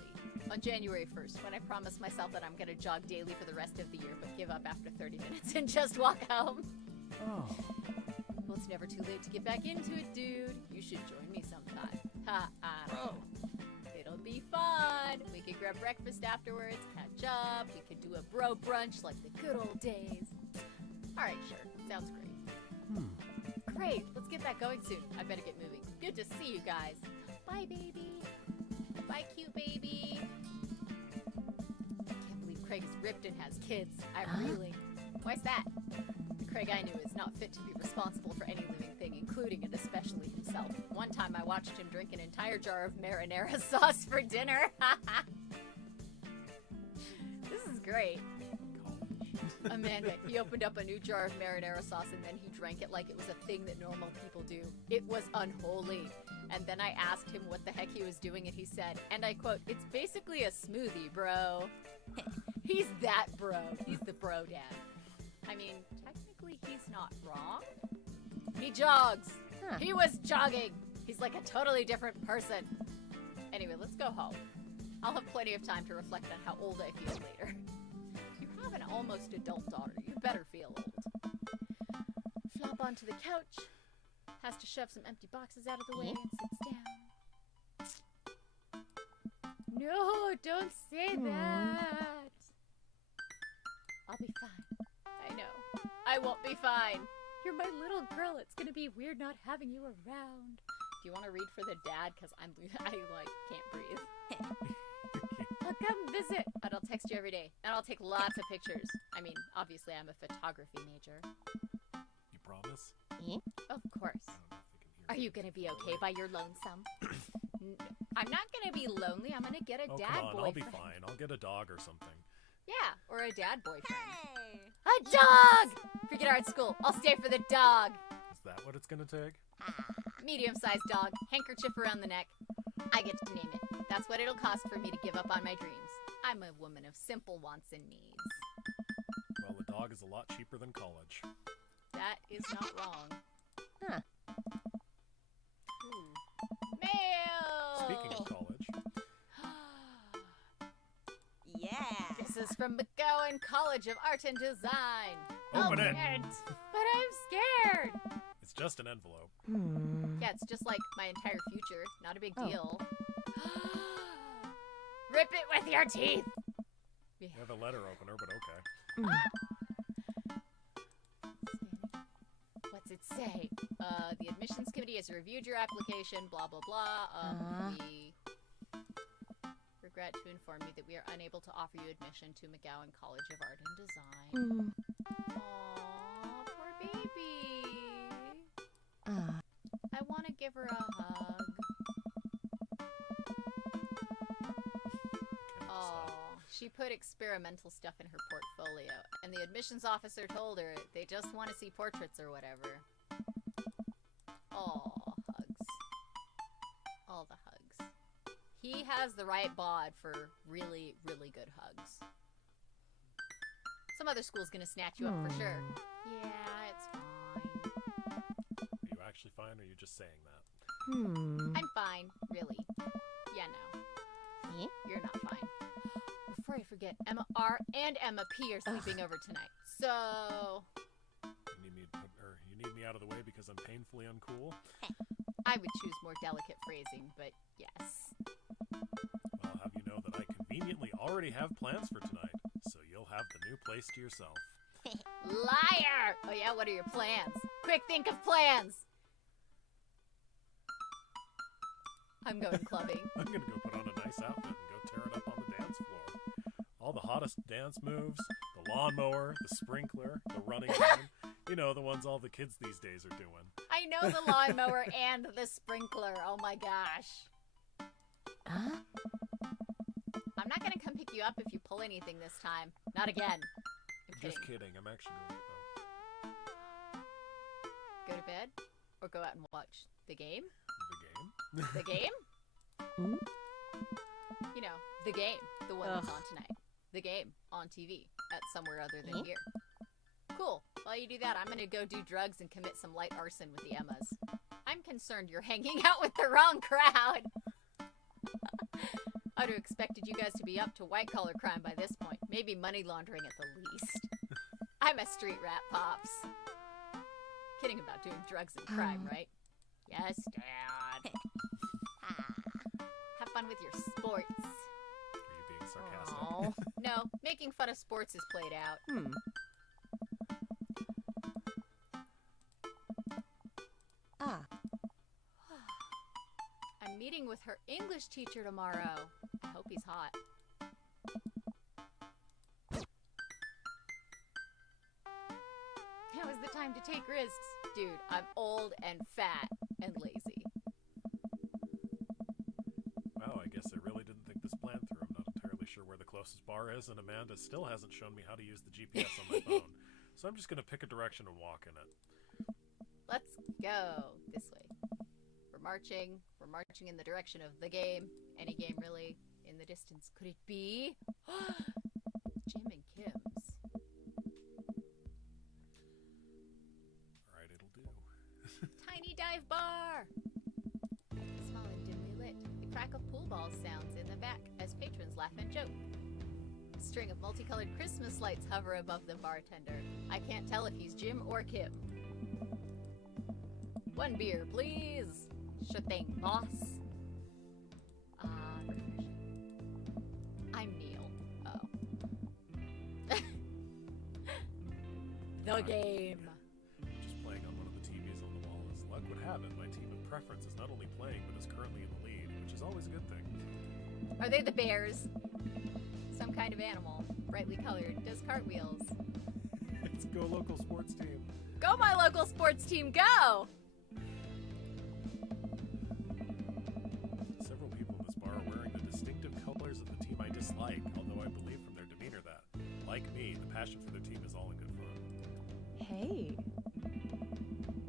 On January 1st, when I promise myself that I'm gonna jog daily for the rest of the year, but give up after 30 minutes and just walk home. Oh. Well, it's never too late to get back into it, dude. You should join me sometime. Oh. It'll be fun. We could grab breakfast afterwards, catch up. We could do a bro brunch like the good old days. Alright, sure. Sounds great. Great. Let's get that going soon. I better get moving. Good to see you guys. Bye, baby. Bye, cute baby. I can't believe Craig is ripped and has kids. I'm reeling. Why's that? The Craig I knew is not fit to be responsible for any living thing, including and especially himself. One time I watched him drink an entire jar of marinara sauce for dinner. This is great. Amanda, he opened up a new jar of marinara sauce and then he drank it like it was a thing that normal people do. It was unholy. And then I asked him what the heck he was doing and he said, and I quote, "It's basically a smoothie, bro." He's that bro. He's the bro dad. I mean, technically he's not wrong. He jogs. He was jogging. He's like a totally different person. Anyway, let's go home. I'll have plenty of time to reflect on how old I feel later. You have an almost adult daughter. You better feel old. Flop onto the couch. Has to shove some empty boxes out of the way and sits down. No, don't say that. I'll be fine. I know. I won't be fine. You're my little girl. It's gonna be weird not having you around. Do you want to read for the dad? Because I can't breathe. I'll come visit. And I'll text you every day. And I'll take lots of pictures. I mean, obviously I'm a photography major. You promise? Of course. Are you gonna be okay by your lonesome? I'm not gonna be lonely. I'm gonna get a dad come on, boyfriend. I'll be fine. I'll get a dog or something. Yeah, or a dad boyfriend. Hey! A dog! Forget art school. I'll stay for the dog. Is that what it's gonna take? Medium-sized dog, handkerchief around the neck. I get to name it. That's what it'll cost for me to give up on my dreams. I'm a woman of simple wants and needs. Well, a dog is a lot cheaper than college. That is not wrong. Huh. Mail! Speaking of college, Yeah! This is from McGowan College of Art and Design. Open it. But I'm scared. it's just an envelope. Yeah, it's just like my entire future. Not a big Oh. deal. Rip it with your teeth. You have a letter opener, but okay. What's it say? The admissions committee has reviewed your application, blah, blah, blah. We regret to inform you that we are unable to offer you admission to McGowan College of Art and Design. Aww, poor baby. I want to give her a hug. Oh, she put experimental stuff in her portfolio, and the admissions officer told her they just want to see portraits or whatever. Oh, hugs. All the hugs. He has the right bod for really, really good hugs. Some other school's gonna snatch you up for sure. Yeah, it's fine. Are you actually fine, or are you just saying that? I'm fine, really. Yeah, no. You're not fine. Before I forget, Emma R and Emma P are sleeping over tonight. So You need me out of the way because I'm painfully uncool? I would choose more delicate phrasing, but yes. Well, I'll have you know that I conveniently already have plans for tonight, so you'll have the new place to yourself. Liar! Oh yeah, what are your plans? Quick, think of plans! I'm going clubbing. I'm gonna go put on a nice outfit and go tear it up on the dance floor. All the hottest dance moves, the lawnmower, the sprinkler, the running man. You know, the ones all the kids these days are doing. I know the lawnmower and the sprinkler. Oh my gosh. Huh? I'm not gonna come pick you up if you pull anything this time. Not again. I'm Just kidding. kidding, I'm actually going to Go to bed or go out and watch the game? the game. The game? You know, the game. The one that's on tonight. The game on TV at somewhere other than here. Cool. While you do that, I'm gonna go do drugs and commit some light arson with the Emmas. I'm concerned you're hanging out with the wrong crowd. I'd have expected you guys to be up to white-collar crime by this point. Maybe money laundering at the least. I'm a street rat, Pops. Kidding about doing drugs and crime, right? Yes, Dad. Have fun with your sports. Are you being sarcastic? Oh. No, making fun of sports is played out. I'm meeting with her English teacher tomorrow. I hope he's hot. Now is the time to take risks. Dude, I'm old and fat and lazy. Wow, I guess I really didn't think this plan through. I'm not entirely sure where the closest bar is, and Amanda still hasn't shown me how to use the GPS on my phone. So I'm just going to pick a direction and walk in it. Let's go this way. We're marching in the direction of the game. Any game, really, in the distance. Could it be Jim and Kim's? Alright, it'll do. Tiny dive bar! Small and dimly lit. The crack of pool ball sounds in the back as patrons laugh and joke. A string of multicolored Christmas lights hover above the bartender. I can't tell if he's Jim or Kim. One beer, please. Sure thing, boss. I'm Neil. Oh. The game. Just playing on one of the TVs on the wall. As luck would have it, my team of preference is not only playing, but is currently in the lead, which is always a good thing. Are they the bears? Some kind of animal. Brightly colored. Does cartwheels. Let's go, local sports team. Go, my local sports team, go! Several people in this bar are wearing the distinctive colors of the team I dislike, although I believe from their demeanor that, like me, the passion for their team is all in good fun. Hey.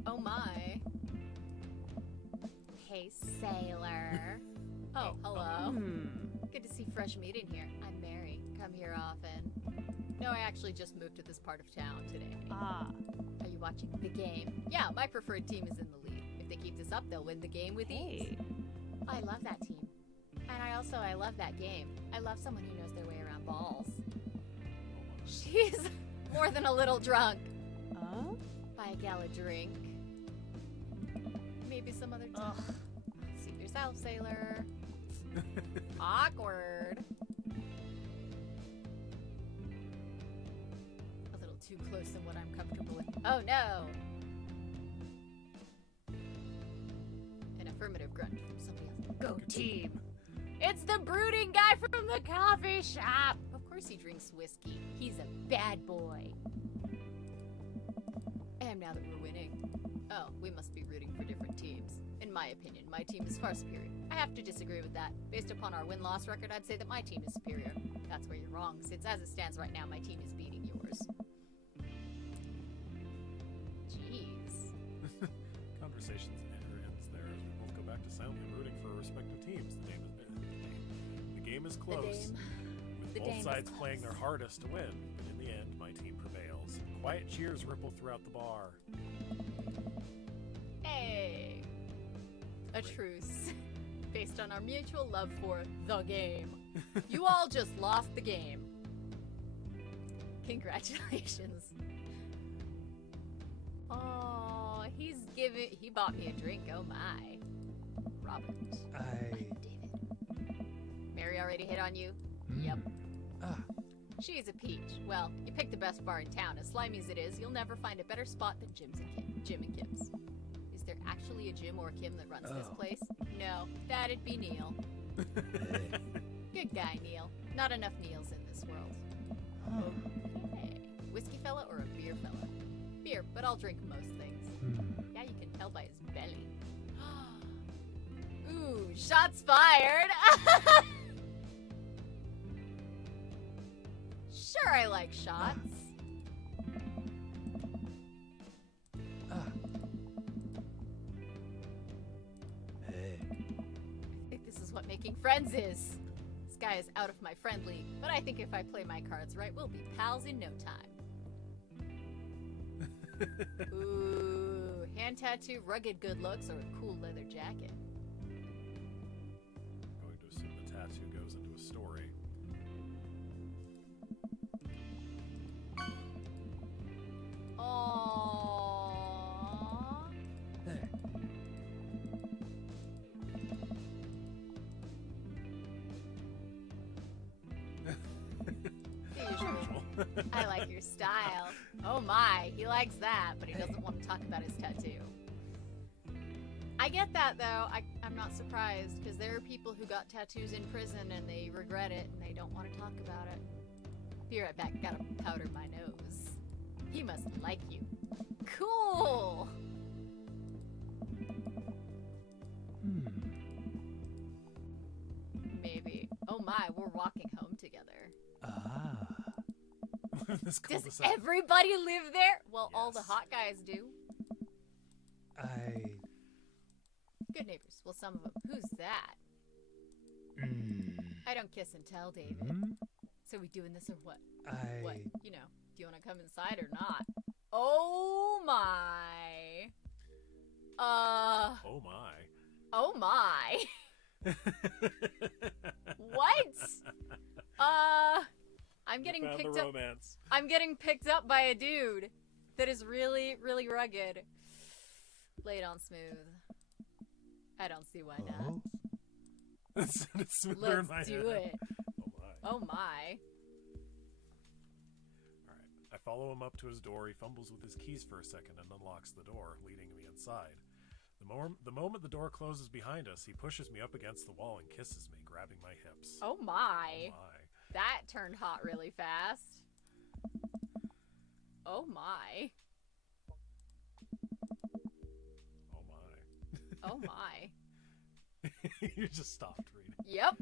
Oh my. Hey, sailor. Oh, hello. Good to see fresh meat in here. I'm Mary. Come here often. No, I actually just moved to this part of town today. Are you watching the game? Yeah, my preferred team is in the lead. If they keep this up, they'll win the game with ease. I love that team. And I love that game. I love someone who knows their way around balls. She's more than a little drunk. Buy a gal a drink. Maybe some other time. Suit yourself, sailor. Awkward. A little too close than what I'm comfortable with. Oh no. affirmative grunt from somebody else. Go team! It's the brooding guy from the coffee shop! Of course he drinks whiskey. He's a bad boy. And now that we're winning, oh, we must be rooting for different teams. In my opinion, my team is far superior. I have to disagree with that. Based upon our win-loss record, I'd say that my team is superior. That's where you're wrong, since as it stands right now, my team is beating yours. Jeez. Conversations ends there as we both go back to silently rooting for our respective teams. The game is close, with both sides playing their hardest to win, but in the end, my team prevails. Quiet cheers ripple throughout the bar. Hey! A truce. Based on our mutual love for the game. You all just lost the game. Congratulations. Oh, he bought me a drink, oh my. Robert. David. Mary already hit on you? Yep. She's a peach. Well, you picked the best bar in town. As slimy as it is, you'll never find a better spot than Jim and Kim's. Is there actually a Jim or a Kim that runs this place? No, that'd be Neil. Good guy, Neil. Not enough Neils in this world. Okay. Whiskey fella or a beer fella? Beer, but I'll drink most things. Yeah, you can tell by his belly. Ooh, shots fired! Sure, I like shots. I think this is what making friends is. This guy is out of my friend league, but I think if I play my cards right, we'll be pals in no time. Ooh, hand tattoo, rugged good looks, or a cool leather jacket? I'm going to assume the tattoo goes into a story. Aww. The usual. I like your style. Oh my, he likes that, but he doesn't want to talk about his tattoo. I get that though. I'm not surprised, because there are people who got tattoos in prison and they regret it and they don't want to talk about it. Be right back, gotta powder my nose. He must like you. Cool! Maybe. Oh my, we're walking home together. This Does cul-de-sac. everybody live there? Well, all the Yes. hot guys do. Good neighbors. Well, some of them. Who's that? I don't kiss and tell, David. So we doing this or what? What? You know, do you want to come inside or not? Oh my. Oh my. Oh my. What? I'm getting Found picked the up. romance. I'm getting picked up by a dude that is really, really rugged. Lay it on smooth. I don't see why not. That sounded smoother in my Let's head. do it. Oh my. Oh my. Alright. I follow him up to his door. He fumbles with his keys for a second and unlocks the door, leading me inside. The moment the door closes behind us, he pushes me up against the wall and kisses me, grabbing my hips. Oh my. Oh my. That turned hot really fast. Oh my. Oh my. Oh my. You just stopped reading. Yep.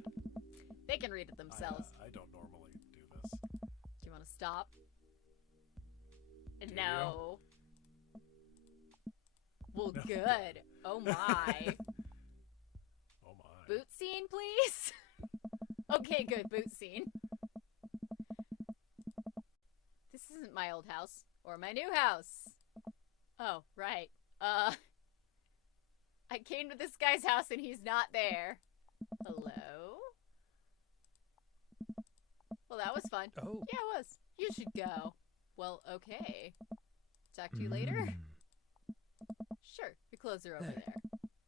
They can read it themselves. I don't normally do this. Do you want to stop? Do No. Well, No. good. Oh my. Oh my. Boot scene, please? Okay, good. Boot scene. This isn't my old house. Or my new house. Oh, right. I came to this guy's house and he's not there. Hello? Well, that was fun. Oh. Yeah, it was. You should go. Well, okay. Talk to you later? Sure. Your clothes are over there.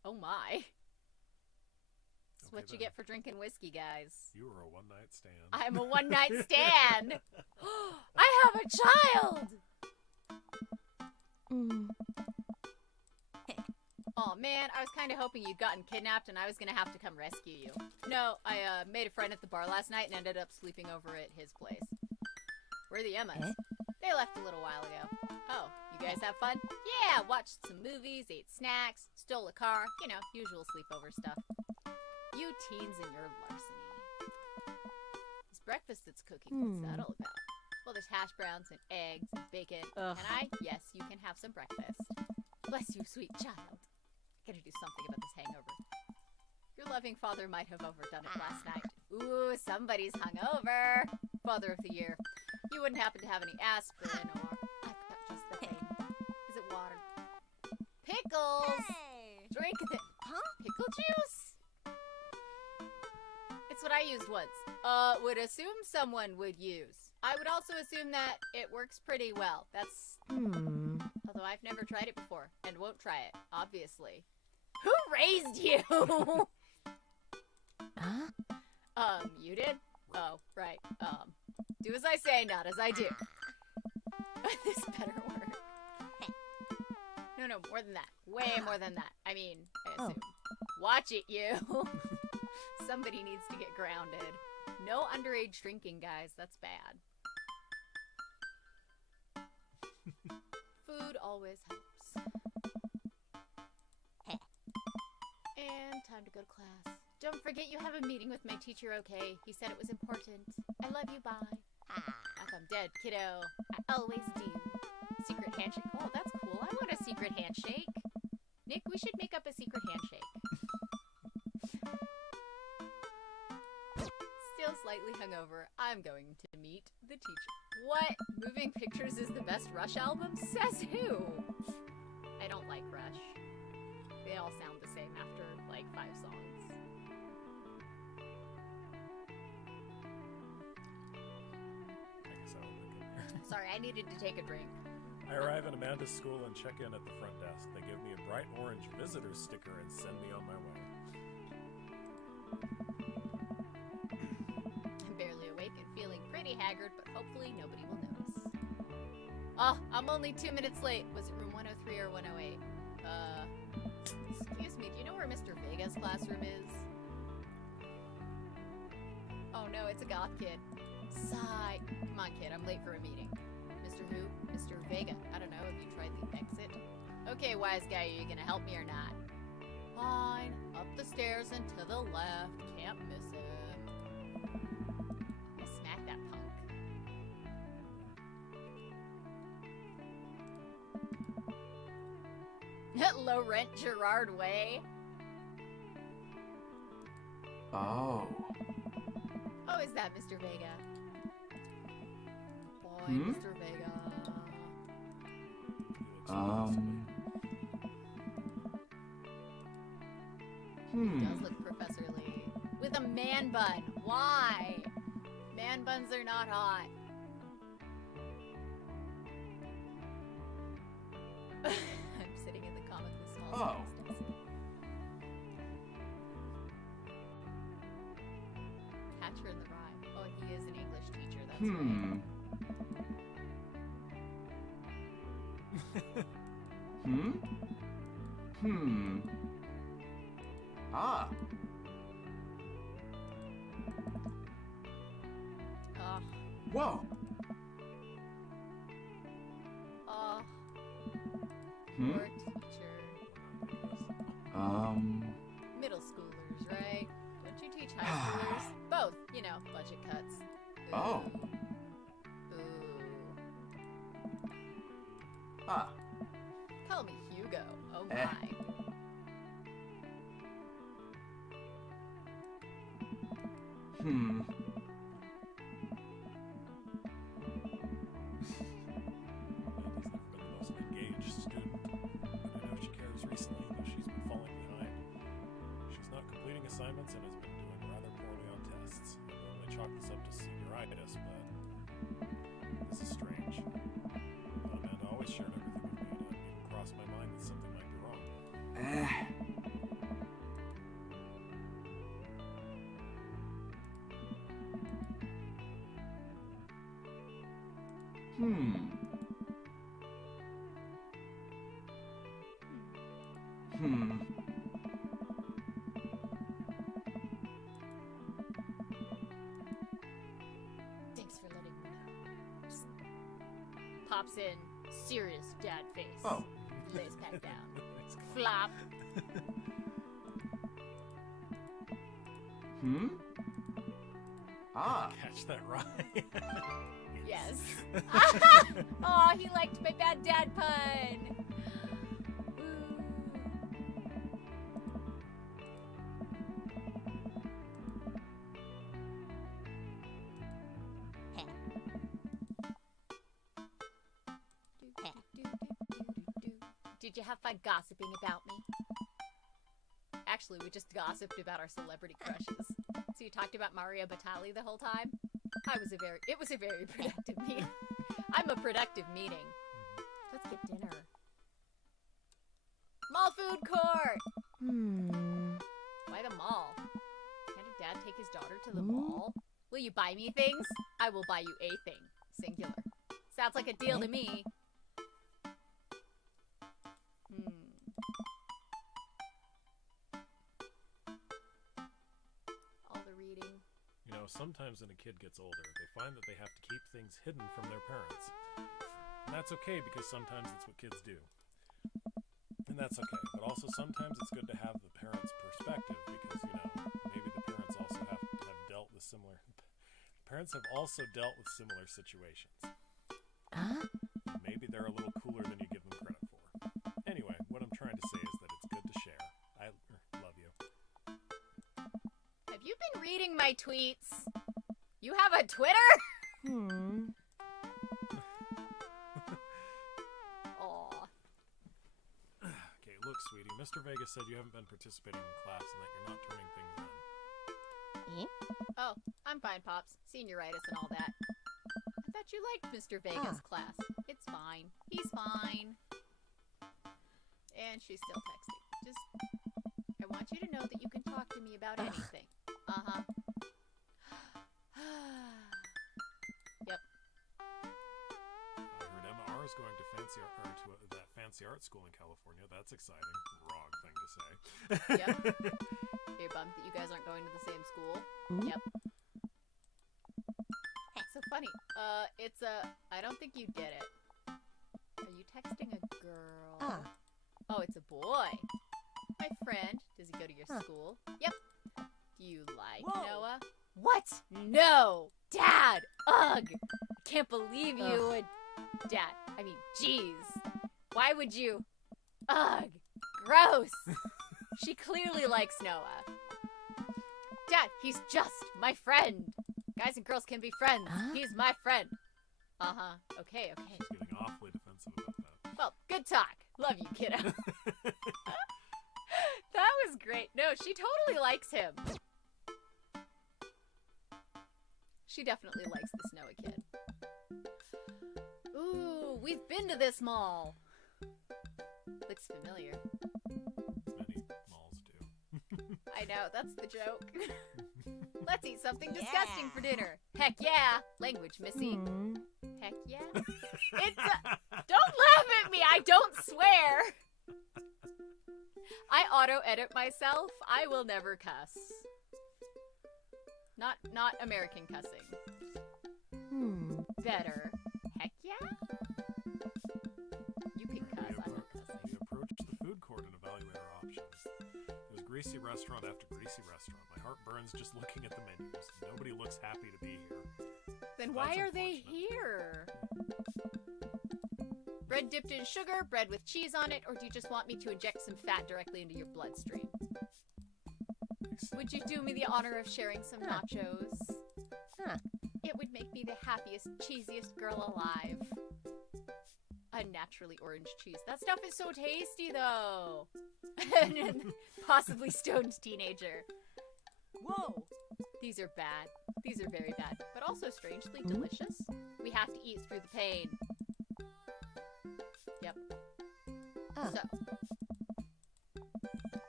Oh my. That's what you then. get for drinking whiskey, guys. You were a one-night stand. I'm a one-night stand. I have a child. Oh man, I was kind of hoping you'd gotten kidnapped and I was gonna have to come rescue you. No, I made a friend at the bar last night and ended up sleeping over at his place. Where are the Emmas? They left a little while ago. Oh, you guys have fun? Yeah, watched some movies, ate snacks, stole a car, you know, usual sleepover stuff. You teens and your larceny. This breakfast that's cooking, what's that all about? Well, there's hash browns and eggs and bacon. Ugh. Can I? Yes, you can have some breakfast. Bless you, sweet child. Gotta do something about this hangover. Your loving father might have overdone it last night. Ooh, somebody's hungover. Father of the year. You wouldn't happen to have any aspirin or... I've got just the thing. Is it water? Pickles! Hey. Drink the... Huh? Pickle juice? It's what I used once. Would assume someone would use. I would also assume that it works pretty well. That's... Although I've never tried it before, and won't try it, obviously. Who raised you? Huh? You did? Oh, right. Do as I say, not as I do. This better work. No, more than that. Way more than that. I mean, I assume. Watch it, you. Somebody needs to get grounded. No underage drinking, guys. That's bad. Food always helps. And time to go to class. Don't forget you have a meeting with my teacher, okay? He said it was important. I love you, bye. Like I'm dead, kiddo. I always do. Secret handshake. Oh, that's cool. I want a secret handshake. Nick, we should make up a secret handshake. Still slightly hungover, I'm going to meet the teacher. What? Moving Pictures is the best Rush album? Says who? I don't like Rush. They all sound the same after, like, 5 songs. I guess I will look in here. Sorry, I needed to take a drink. I arrive at Amanda's school and check in at the front desk. They give me a bright orange visitor sticker and send me on my way. I'm barely awake and feeling pretty haggard, but hopefully nobody will notice. Oh, I'm only 2 minutes late. Was it room 103 or 108? Excuse me, do you know where Mr. Vega's classroom is? Oh no, it's a goth kid. Sigh. Come on, kid, I'm late for a meeting. Mr. Who? Mr. Vega. I don't know, have you tried the exit? Okay, wise guy, are you gonna help me or not? Fine. Up the stairs and to the left. Can't miss him. I'll smack that punk. Low rent Gerard Way. Oh. Oh, is that Mr. Vega? Boy, Hmm? Mr. Vega. He looks He does look professorly. With a man bun. Why? Man buns are not hot. I'm sitting in the comically small Oh. space next to Catcher in the Rye. Oh, he is an English teacher, that's right. Ah. Oh, Whoa. oh, Hmm? poor teacher. Middle schoolers, right? Don't you teach high schoolers? Both, you know, budget cuts. Oh. Ooh. Ah. Call me Hugo. Oh my. Eh. Hmm. Amanda's never been the most engaged student. I know she cares recently, though she's been falling behind. She's not completing assignments and has been doing rather poorly on tests. I normally chalk this up to senioritis, but this is strange. Amanda always shared everything with me, and it didn't even cross my mind that something might be wrong. Hmm. pops in. Serious dad face. Oh. Lays back down. Flop. Hmm? Ah. Catch that right. Yes. Oh, he liked my bad dad pun. Did you have fun gossiping about me? Actually, we just gossiped about our celebrity crushes. So you talked about Mario Batali the whole time? It was a very productive meeting. I'm a productive meeting. Let's get dinner. Mall food court! Why the mall? Can't a dad take his daughter to the mall? Will you buy me things? I will buy you a thing. Singular. Sounds like a deal to me. All the reading. You know, sometimes when a kid gets older, they find that they have to keep things hidden from their parents. And that's okay, because sometimes it's what kids do. And that's okay. But also sometimes it's good to have the parents' perspective, because, you know, maybe the parents also have dealt with similar... Parents have also dealt with similar situations. Maybe they're a little cooler than you give them credit for. Anyway, what I'm trying to say is that it's good to share. I love you. Have you been reading my tweets? You have a Twitter? Aw. Okay, look, sweetie. Mr. Vegas said you haven't been participating in class and that you're not turning things in. Oh, I'm fine, Pops. Senioritis and all that. I thought you liked Mr. Vegas' class. It's fine. He's fine. And she's still texting. Just, I want you to know that you can talk to me about anything. Uh-huh. Yep. I heard Emma R is going to that fancy art school in California. That's exciting. Wrong thing to say. Yep. You're bummed that you guys aren't going to the same school? Yep. So funny. I don't think you'd get it. Are you texting a girl? Oh, it's a boy. My friend. Does he go to your school? Yep. Do you like Noah? What? No! Dad! Ugh! Can't believe you would... Dad, I mean, jeez. Why would you... Ugh! Gross! She clearly likes Noah. Dad, he's just my friend. Guys and girls can be friends. He's my friend. Uh-huh. Okay. She's getting awfully defensive about that. Well, good talk. Love you, kiddo. That was great. No, she totally likes him. She definitely likes this Noah kid. Ooh, we've been to this mall. Looks familiar. Many malls do. I know, that's the joke. Let's eat something disgusting for dinner. Heck yeah. Language, Missy. Heck yeah. Don't laugh at me. I don't swear. I auto-edit myself. I will never cuss. Not American cussing. Better. Heck yeah. You can cuss. I'm not cussing. We approached the food court and evaluate our options. There's greasy restaurant after greasy restaurant. My heart burns just looking at the menus. Nobody looks happy to be here. Then So why that's are they unfortunate. here? Bread dipped in sugar, bread with cheese on it, or do you just want me to inject some fat directly into your bloodstream? Would you do me the honor of sharing some nachos? It would make me the happiest, cheesiest girl alive. Unnaturally orange cheese. That stuff is so tasty, though. And possibly stoned teenager. Whoa. These are bad. These are very bad, but also strangely delicious. We have to eat through the pain. Yep. So,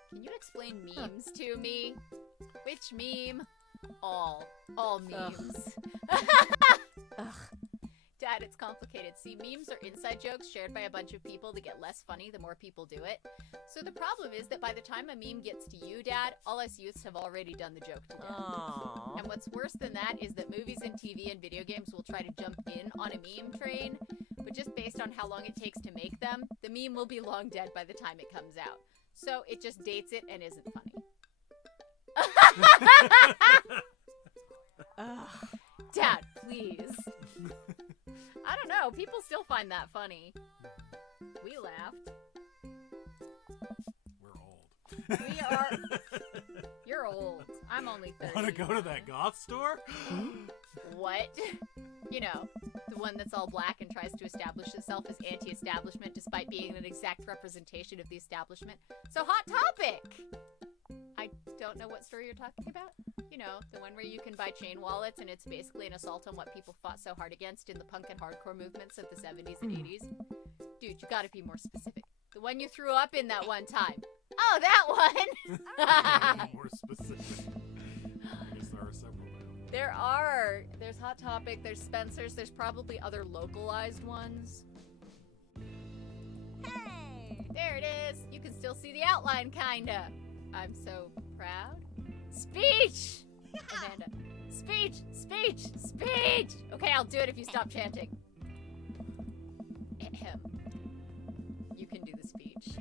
can you explain memes to me? Which meme? All memes. Dad, it's complicated. See, memes are inside jokes shared by a bunch of people that get less funny the more people do it. So the problem is that by the time a meme gets to you, Dad, all us youths have already done the joke to death. And what's worse than that is that movies and TV and video games will try to jump in on a meme train, but just based on how long it takes to make them, the meme will be long dead by the time it comes out. So it just dates it and isn't funny. Dad, please. I don't know. People still find that funny. We laughed. We're old. We are. You're old. I'm only 30. Want to go to that goth store? What? You know, the one that's all black and tries to establish itself as anti-establishment despite being an exact representation of the establishment. So, Hot Topic! I don't know what store you're talking about. You know, the one where you can buy chain wallets and it's basically an assault on what people fought so hard against in the punk and hardcore movements of the 70s and 80s. Dude, you gotta be more specific. The one you threw up in that one time. Oh, that one! More specific. I guess there are several now. There are. There's Hot Topic, there's Spencer's, there's probably other localized ones. Hey! There it is. You can still see the outline, kinda. I'm so proud. Speech! Amanda. Speech! Speech! Speech! Okay, I'll do it if you stop chanting. Ahem. You can do the speech.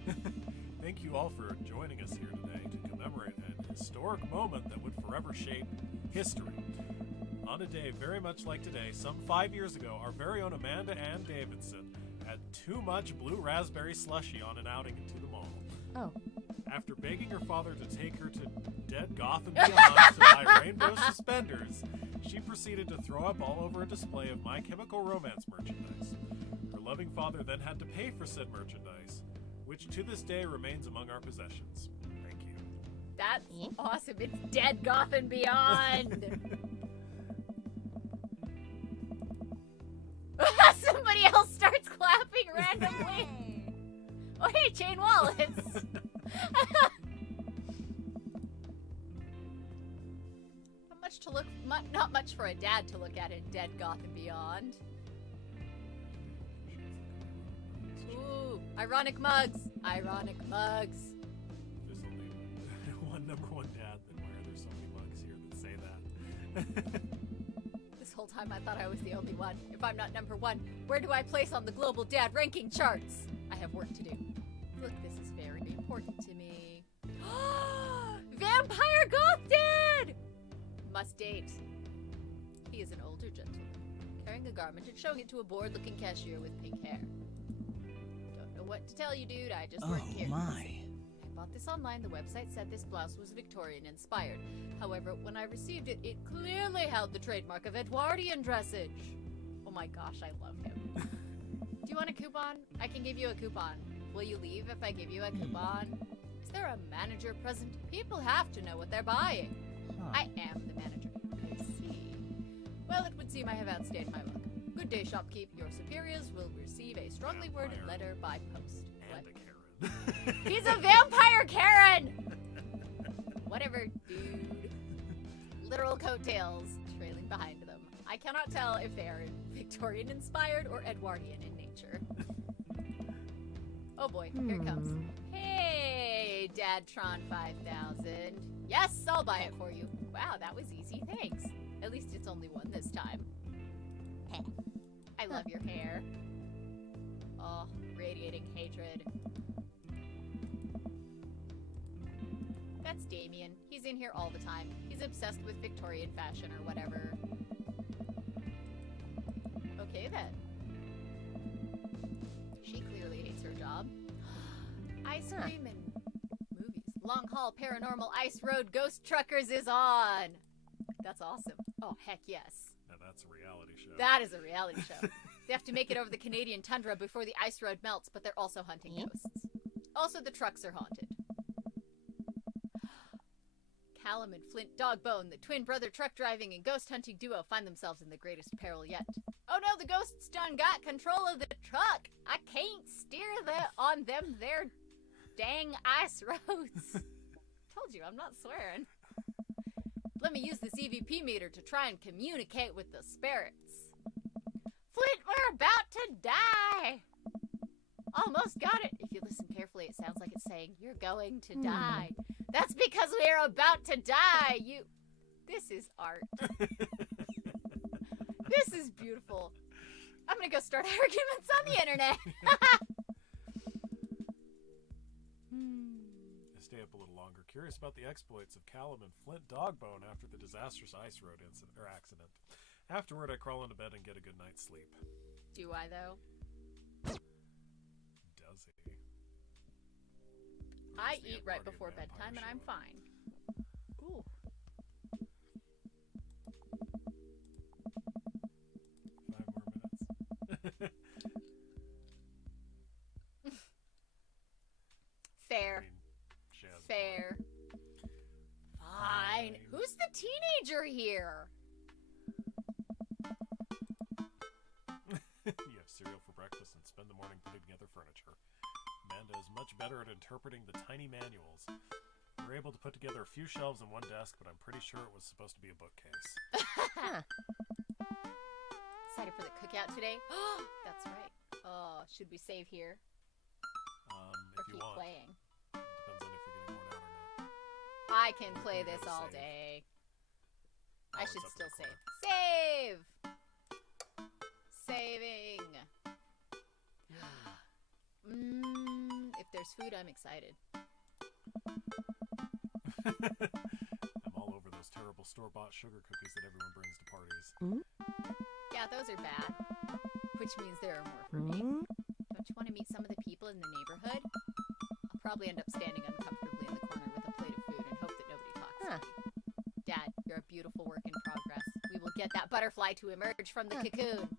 Thank you all for joining us here today to commemorate an historic moment that would forever shape history. On a day very much like today, some 5 years ago, our very own Amanda Ann Davidson had too much blue raspberry slushy on an outing into the mall. Oh. After begging her father to take her to Dead Goth and Beyond to buy rainbow suspenders, she proceeded to throw up all over a display of My Chemical Romance merchandise. Her loving father then had to pay for said merchandise, which to this day remains among our possessions. Thank you. That's awesome. It's Dead Goth and Beyond. Somebody else starts clapping randomly. Oh, hey, chain wallets. Not much for a dad to look at in Dead Goth and Beyond. Ooh, ironic mugs. Ironic mugs. There's only one number one dad that where there's so many mugs here that say that. This whole time I thought I was the only one. If I'm not number one, where do I place on the global dad ranking charts? I have work to do. Look, this is very important to me. Vampire Goth Dad! Must date. He is an older gentleman, carrying a garment and showing it to a bored-looking cashier with pink hair. Don't know what to tell you, dude. I just work here. my. I bought this online. The website said this blouse was Victorian-inspired. However, when I received it, it clearly held the trademark of Edwardian dressage. Oh my gosh, I love him. Do you want a coupon? I can give you a coupon. Will you leave if I give you a coupon? Is there a manager present? People have to know what they're buying. Huh. I am the manager. I see. Well, it would seem I have outstayed my luck. Good day, shopkeep. Your superiors will receive a strongly worded letter by post. And What? a Karen. He's a vampire Karen! Whatever, dude. Literal coattails trailing behind them. I cannot tell if they are Victorian-inspired or Edwardian in nature. Oh boy, here it comes. Hey, Dadtron 5000. Yes, I'll buy it for you. Wow, that was easy, thanks. At least it's only one this time. I love your hair. Oh, radiating hatred. That's Damien. He's in here all the time. He's obsessed with Victorian fashion or whatever. Okay then. She clearly hates her job. Ice cream and movies. Long Haul Paranormal Ice Road Ghost Truckers is on. That's awesome. Oh, heck yes. Now that's a reality show. That is a reality show. They have to make it over the Canadian tundra before the ice road melts, but they're also hunting ghosts. Also, the trucks are haunted. Callum and Flint Dogbone, the twin brother truck driving and ghost hunting duo, find themselves in the greatest peril yet. Oh no, the ghosts done got control of the truck. I can't steer on them their dang ice roads. Told you, I'm not swearing. Let me use this EVP meter to try and communicate with the spirits. Flint, we're about to die. Almost got it. If you listen carefully, it sounds like it's saying, you're going to die. That's because we're about to die. This is art. This is beautiful. I'm gonna go start arguments on the internet. I stay up a little longer, curious about the exploits of Callum and Flint Dogbone after the disastrous ice road accident. Afterward, I crawl into bed and get a good night's sleep. Do I, though? Does he? I eat right before bedtime, and I'm fine. Ooh. 5 more minutes. Fair. She has Fair. Fine. Who's the teenager here? You have cereal for breakfast and spend the morning putting together furniture. Amanda is much better at interpreting the tiny manuals. We were able to put together a few shelves and one desk, but I'm pretty sure it was supposed to be a bookcase. Excited for the cookout today? That's right. Oh, should we save here? Or If you keep want. playing? Depends on if you're getting worn out or not. I can play can this go to all save. day. Oh, I it's should up in still the save. corner. Save! Saving! If there's food, I'm excited. I'm all over those terrible store-bought sugar cookies that everyone brings to parties. Yeah, those are bad. Which means there are more for me. Don't you want to meet some of the people in the neighborhood? I'll probably end up standing uncomfortably in the corner with a plate of food and hope that nobody talks to me. Dad, you're a beautiful work in progress. We will get that butterfly to emerge from the cocoon.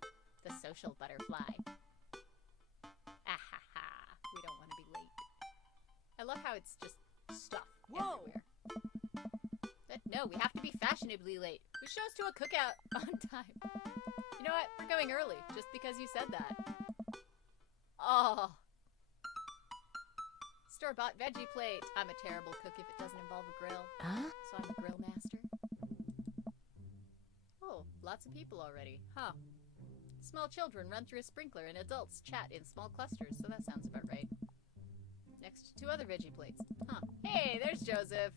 The social butterfly. Ahaha. We don't want to be late. I love how it's just stuff everywhere. No, we have to be fashionably late. Who shows to a cookout on time? You know what? We're going early, just because you said that. Oh. Store-bought veggie plate. I'm a terrible cook if it doesn't involve a grill. So I'm a grill master. Oh, lots of people already. Huh. Small children run through a sprinkler and adults chat in small clusters, so that sounds about right. Next, 2 other veggie plates. Huh. Hey, there's Joseph.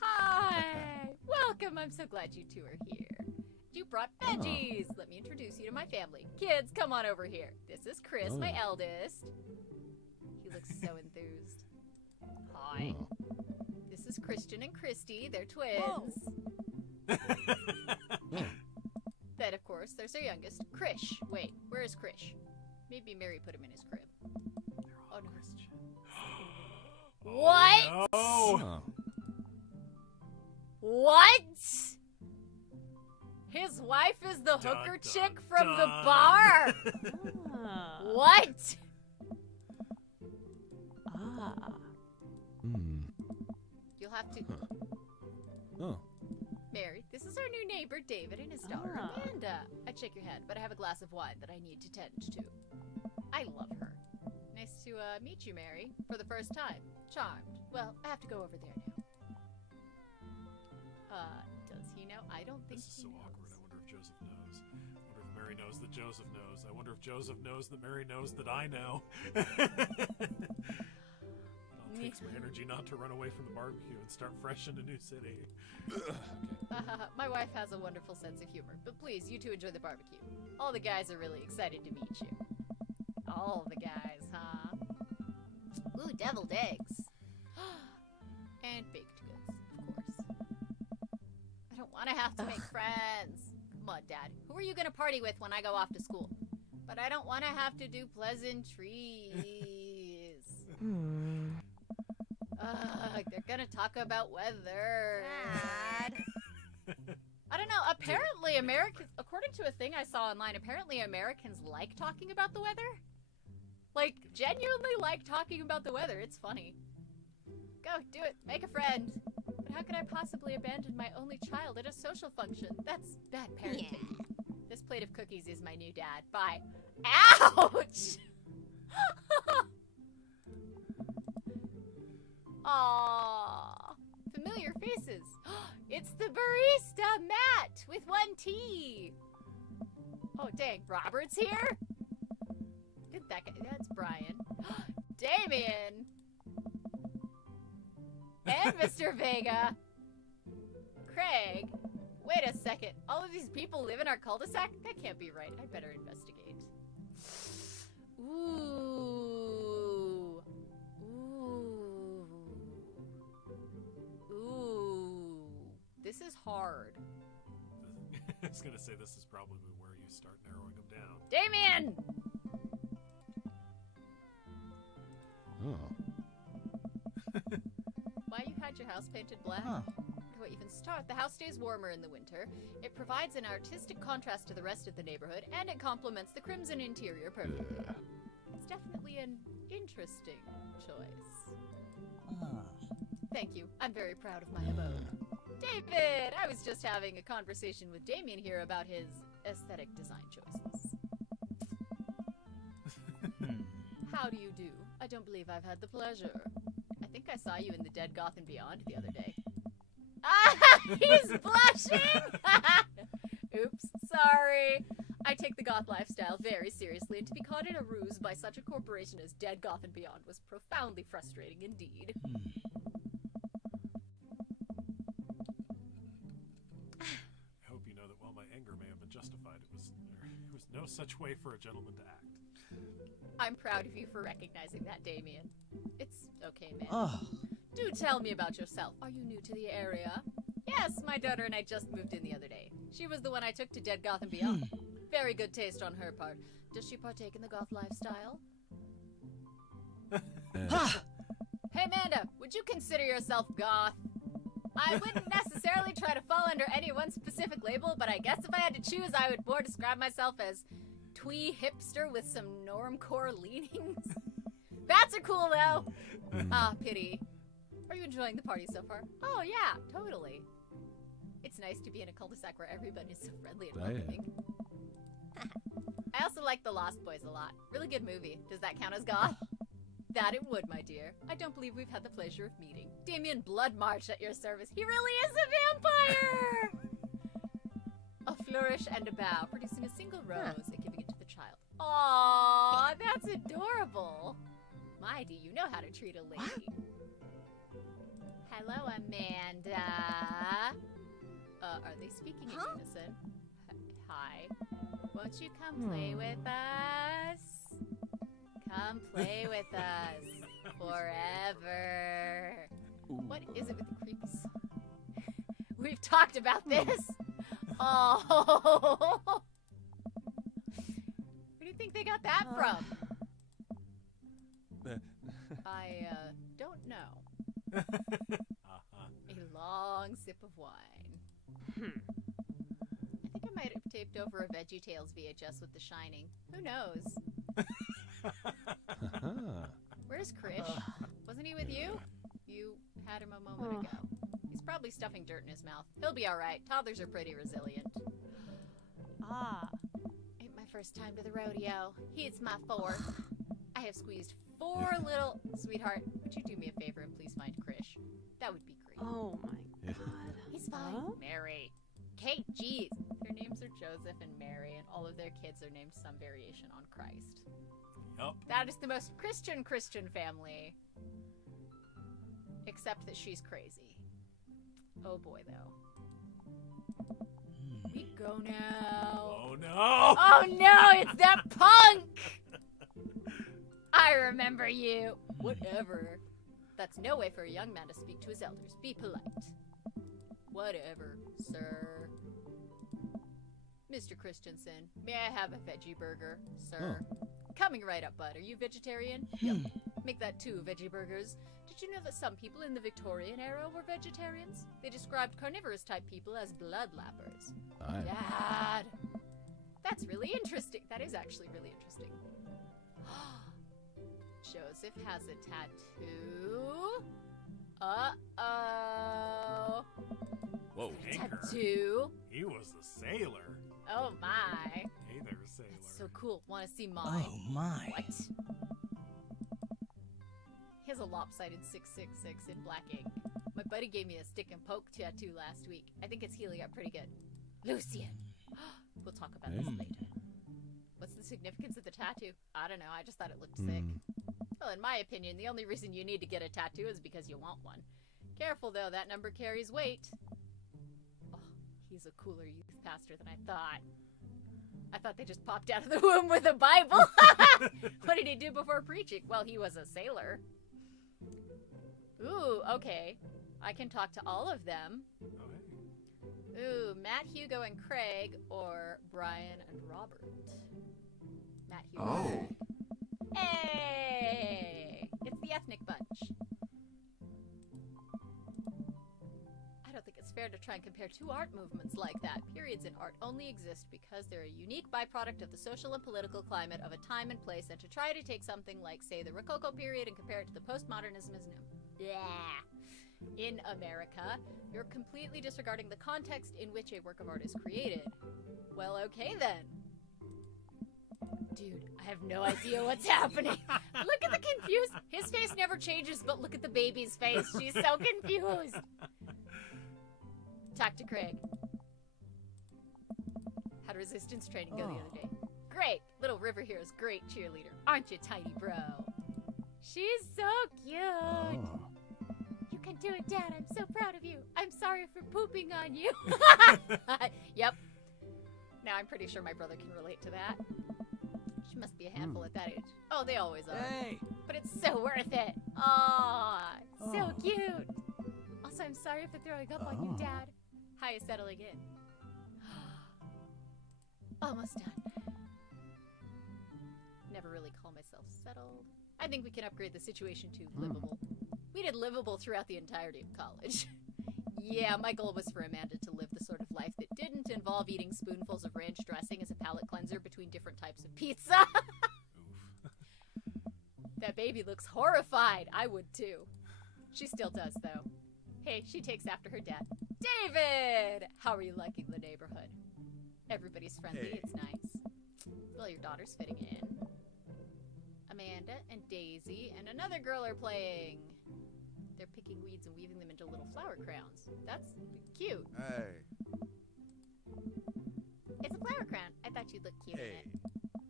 Hi! Welcome, I'm so glad you 2 are here. You brought veggies! Let me introduce you to my family. Kids, come on over here. This is Chris, my eldest. He looks so enthused. Hi. This is Christian and Christy, they're twins. Then, of course, there's our youngest, Krish. Wait, where is Krish? Maybe Mary put him in his crib. Oh, no. What? Oh, What? His wife is the hooker chick from the bar? What? You'll have to... Mary, this is our new neighbor, David, and his daughter, Amanda. I'd shake your hand, but I have a glass of wine that I need to tend to. I love her. Nice to meet you, Mary, for the first time. Charmed. Well, I have to go over there now. Does he know? I don't think this is he so knows. awkward. I wonder if Joseph knows. I wonder if Mary knows that Joseph knows. I wonder if Joseph knows that Mary knows that I know. It all takes my energy not to run away from the barbecue and start fresh in a new city. My wife has a wonderful sense of humor, but please, you 2 enjoy the barbecue. All the guys are really excited to meet you. All the guys, huh? Ooh, deviled eggs. And baked goods, of course. I don't want to have to make friends. Come on, Dad. Who are you going to party with when I go off to school? But I don't want to have to do pleasantries. They're going to talk about weather. Dad. I don't know. Apparently, according to a thing I saw online, apparently Americans like talking about the weather. Like, genuinely like talking about the weather. It's funny. Go, do it. Make a friend. But how could I possibly abandon my only child at a social function? That's bad parenting. Yeah. This plate of cookies is my new dad. Bye. Ouch! Aww. Familiar faces. It's the barista, Matt, with 1 T. Oh, dang. Robert's here? Did that guy? That's Brian. Damien. And Mr. Vega. Craig. Wait a second. All of these people live in our cul-de-sac? That can't be right. I'd better investigate. Ooh. Ooh. Ooh. This is hard. I was gonna say this is probably where you start narrowing them down. Damien! Oh. Why you had your house painted black? Huh. Before we even start, the house stays warmer in the winter. It provides an artistic contrast to the rest of the neighborhood, and it complements the crimson interior perfectly. It's definitely an interesting choice. Thank you. I'm very proud of my abode. David! I was just having a conversation with Damien here about his aesthetic design choices. How do you do? I don't believe I've had the pleasure. I think I saw you in the Dead Goth and Beyond the other day. Ah! He's blushing! Oops, sorry. I take the goth lifestyle very seriously, and to be caught in a ruse by such a corporation as Dead Goth and Beyond was profoundly frustrating indeed. I hope you know that while my anger may have been justified, it was no such way for a gentleman to act. I'm proud of you for recognizing that, Damien. It's okay, man. Oh. Do tell me about yourself. Are you new to the area? Yes, my daughter and I just moved in the other day. She was the one I took to Dead Goth and Beyond. Very good taste on her part. Does she partake in the goth lifestyle? Hey, Amanda, would you consider yourself goth? I wouldn't necessarily try to fall under any one specific label, but I guess if I had to choose, I would more describe myself as twee hipster with some normcore leanings. Bats are cool, though. Ah, pity. Are you enjoying the party so far? Oh, yeah, totally. It's nice to be in a cul-de-sac where everybody's so friendly and welcoming. I also like The Lost Boys a lot. Really good movie. Does that count as goth? That it would, my dear. I don't believe we've had the pleasure of meeting. Damien Blood March at your service. He really is a vampire! A flourish and a bow, producing a single rose and giving it to the child. Aww, that's adorable. My, do you know how to treat a lady? Hello, Amanda. Are they speaking in unison? Hi. Won't you come play with us? Come play with us. Forever. What is it with the creepy song? We've talked about this. Oh. Where do you think they got that from? I, don't know. A long sip of wine. I think I might have taped over a VeggieTales VHS with The Shining. Who knows? Where's Krish? Wasn't he with you? You had him a moment ago. He's probably stuffing dirt in his mouth. He'll be alright. Toddlers are pretty resilient. Ah. Ain't my first time to the rodeo. It's my fourth. I have squeezed 4 little... Sweetheart, would you do me a favor and please find Krish? That would be great. Oh my god. He's fine. Huh? Mary. Kate, jeez. Their names are Joseph and Mary, and all of their kids are named some variation on Christ. Yup. That is the most Christian family. Except that she's crazy. Oh boy, though. We go now. Oh no! Oh no, it's that punk! I remember you. Whatever. That's no way for a young man to speak to his elders. Be polite. Whatever, sir. Mr. Christensen, may I have a veggie burger, sir? Coming right up, bud. Are you vegetarian? Yep. Make that 2 veggie burgers. Did you know that some people in the Victorian era were vegetarians? They described carnivorous type people as bloodlappers. Dad! That's really interesting. That is actually really interesting. Joseph has a tattoo. Uh-oh. Whoa, Anchor. Tattoo. He was a sailor. Oh my. Hey there, sailor. That's so cool. Want to see mine? Oh my. What? He has a lopsided 666 in black ink. My buddy gave me a stick and poke tattoo last week. I think it's healing up pretty good. Lucian. We'll talk about this later. What's the significance of the tattoo? I don't know. I just thought it looked sick. Well, in my opinion, the only reason you need to get a tattoo is because you want one. Careful, though. That number carries weight. Oh, he's a cooler youth pastor than I thought. I thought they just popped out of the womb with a Bible. What did he do before preaching? Well, he was a sailor. Ooh, okay. I can talk to all of them. Oh, hey. Ooh, Matt, Hugo, and Craig, or Brian and Robert. Matt, Hugo. Oh. Hey! It's the ethnic bunch. I don't think it's fair to try and compare two art movements like that. Periods in art only exist because they're a unique byproduct of the social and political climate of a time and place, and to try to take something like, say, the Rococo period and compare it to the postmodernism is in America, you're completely disregarding the context in which a work of art is created. Well, okay then. Dude, I have no idea what's happening. Look at the confused. His face never changes, but look at the baby's face. She's so confused. Talk to Craig. Had resistance training go the other day. Great. Little River here is great cheerleader. Aren't you, tiny bro? She's so cute. Oh. You can do it, Dad. I'm so proud of you. I'm sorry for pooping on you. Yep. Now I'm pretty sure my brother can relate to that. She must be a handful at that age. Oh, they always are. Hey. But it's so worth it. Aw, so cute. Also, I'm sorry for throwing up on you, Dad. How you settling in? Almost done. Never really call myself settled. I think we can upgrade the situation to livable. We did livable throughout the entirety of college. Yeah, my goal was for Amanda to live the sort of life that didn't involve eating spoonfuls of ranch dressing as a palate cleanser between different types of pizza. That baby looks horrified. I would too. She still does, though. Hey, she takes after her dad. David! How are you liking the neighborhood? Everybody's friendly. Hey. It's nice. Well, your daughter's fitting in. Amanda and Daisy and another girl are playing. They're picking weeds and weaving them into little flower crowns. That's cute. Hey. It's a flower crown. I thought you'd look cute in Hey. it.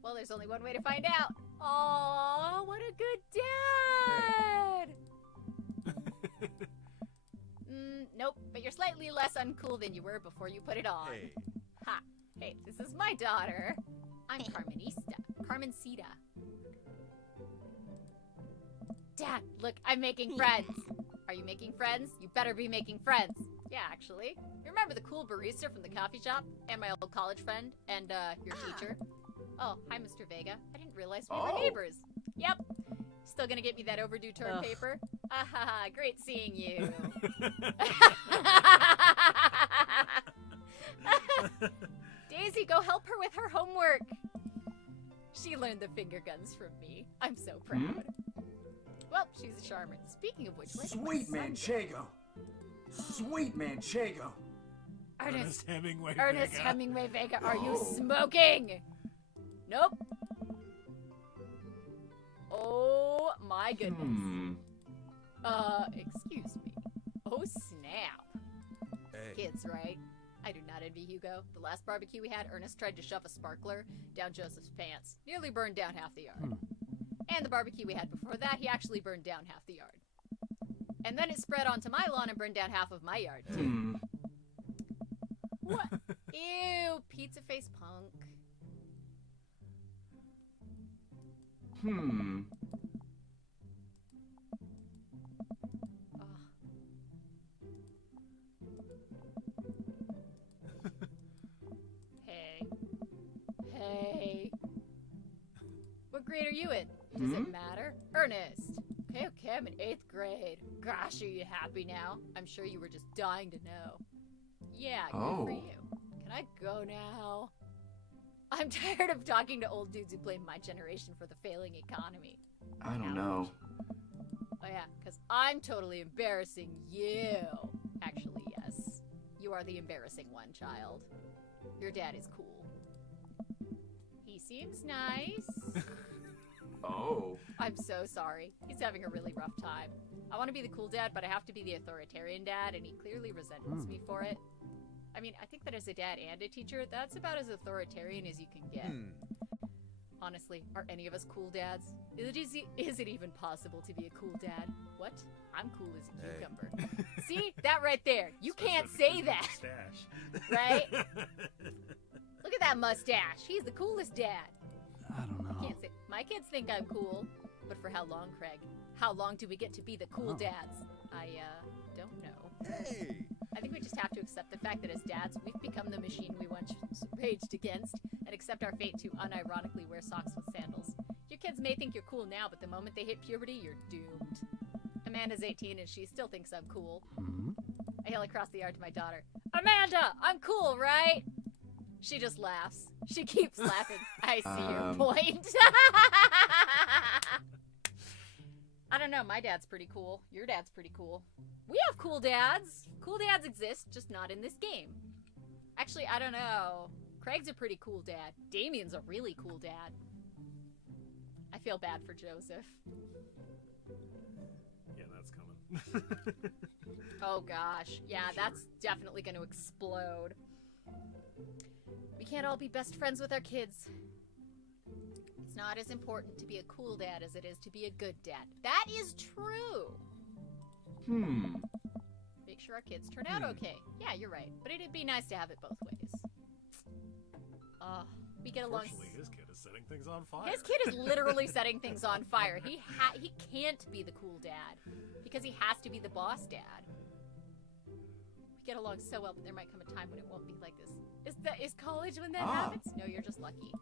Well, there's only one way to find out. Aww, what a good dad! Nope, but you're slightly less uncool than you were before you put it on. Hey. Ha! Hey, this is my daughter. I'm Carmencita. Dad, look, I'm making friends. Are you making friends? You better be making friends. Yeah, actually. You remember the cool barista from the coffee shop? And my old college friend? And, your teacher? Oh, hi, Mr. Vega. I didn't realize we were neighbors. Yep. Still gonna get me that overdue term paper? Ahaha, great seeing you. Daisy, go help her with her homework. She learned the finger guns from me. I'm so proud. Well, she's a charmer. Speaking of which, where's my Sweet son? Manchego. Sweet Manchego. Ernest Hemingway. Ernest Vega. Hemingway Vega, are you Oh. smoking? Nope. Oh my goodness. Excuse me. Oh snap. Hey. Kids, right? I do not envy Hugo. The last barbecue we had, Ernest tried to shove a sparkler down Joseph's pants. Nearly burned down half the yard. And the barbecue we had before that, he actually burned down half the yard. And then it spread onto my lawn and burned down half of my yard, too. What? Ew, pizza face punk. Ugh. Hey. Hey. What grade are you in? Does it matter? Ernest. Okay, I'm in 8th grade. Gosh, are you happy now? I'm sure you were just dying to know. Yeah, good for you. Can I go now? I'm tired of talking to old dudes who blame my generation for the failing economy. I don't know. Oh yeah, because I'm totally embarrassing you. Actually, yes. You are the embarrassing one, child. Your dad is cool. He seems nice. Oh. I'm so sorry. He's having a really rough time. I want to be the cool dad, but I have to be the authoritarian dad, and he clearly resents me for it. I mean, I think that as a dad and a teacher, that's about as authoritarian as you can get. Honestly, are any of us cool dads? Is it even possible to be a cool dad? What? I'm cool as a cucumber. See? That right there. You can't say that. Stash. right? Look at that mustache. He's the coolest dad. I don't know. Can't say my kids think I'm cool, but for how long, Craig? How long do we get to be the cool dads? I don't know. Hey! I think we just have to accept the fact that as dads, we've become the machine we once raged against, and accept our fate to unironically wear socks with sandals. Your kids may think you're cool now, but the moment they hit puberty, you're doomed. Amanda's 18 and she still thinks I'm cool. Hmm? I yell across the yard to my daughter, Amanda, I'm cool, right? She just laughs. She keeps laughing. I see your point. I don't know, my dad's pretty cool. Your dad's pretty cool. We have cool dads. Cool dads exist, just not in this game. Actually, I don't know. Craig's a pretty cool dad. Damien's a really cool dad. I feel bad for Joseph. Yeah, that's coming. Oh gosh. Yeah, that's definitely going to explode. We can't all be best friends with our kids. It's not as important to be a cool dad as it is to be a good dad. That is true. Make sure our kids turn out okay. Yeah, you're right. But it'd be nice to have it both ways. We get along. Unfortunately, his kid is setting things on fire. His kid is literally setting things on fire. He can't be the cool dad because he has to be the boss dad. We get along so well, but there might come a time when it won't be like this. Is college when that happens? No, you're just lucky.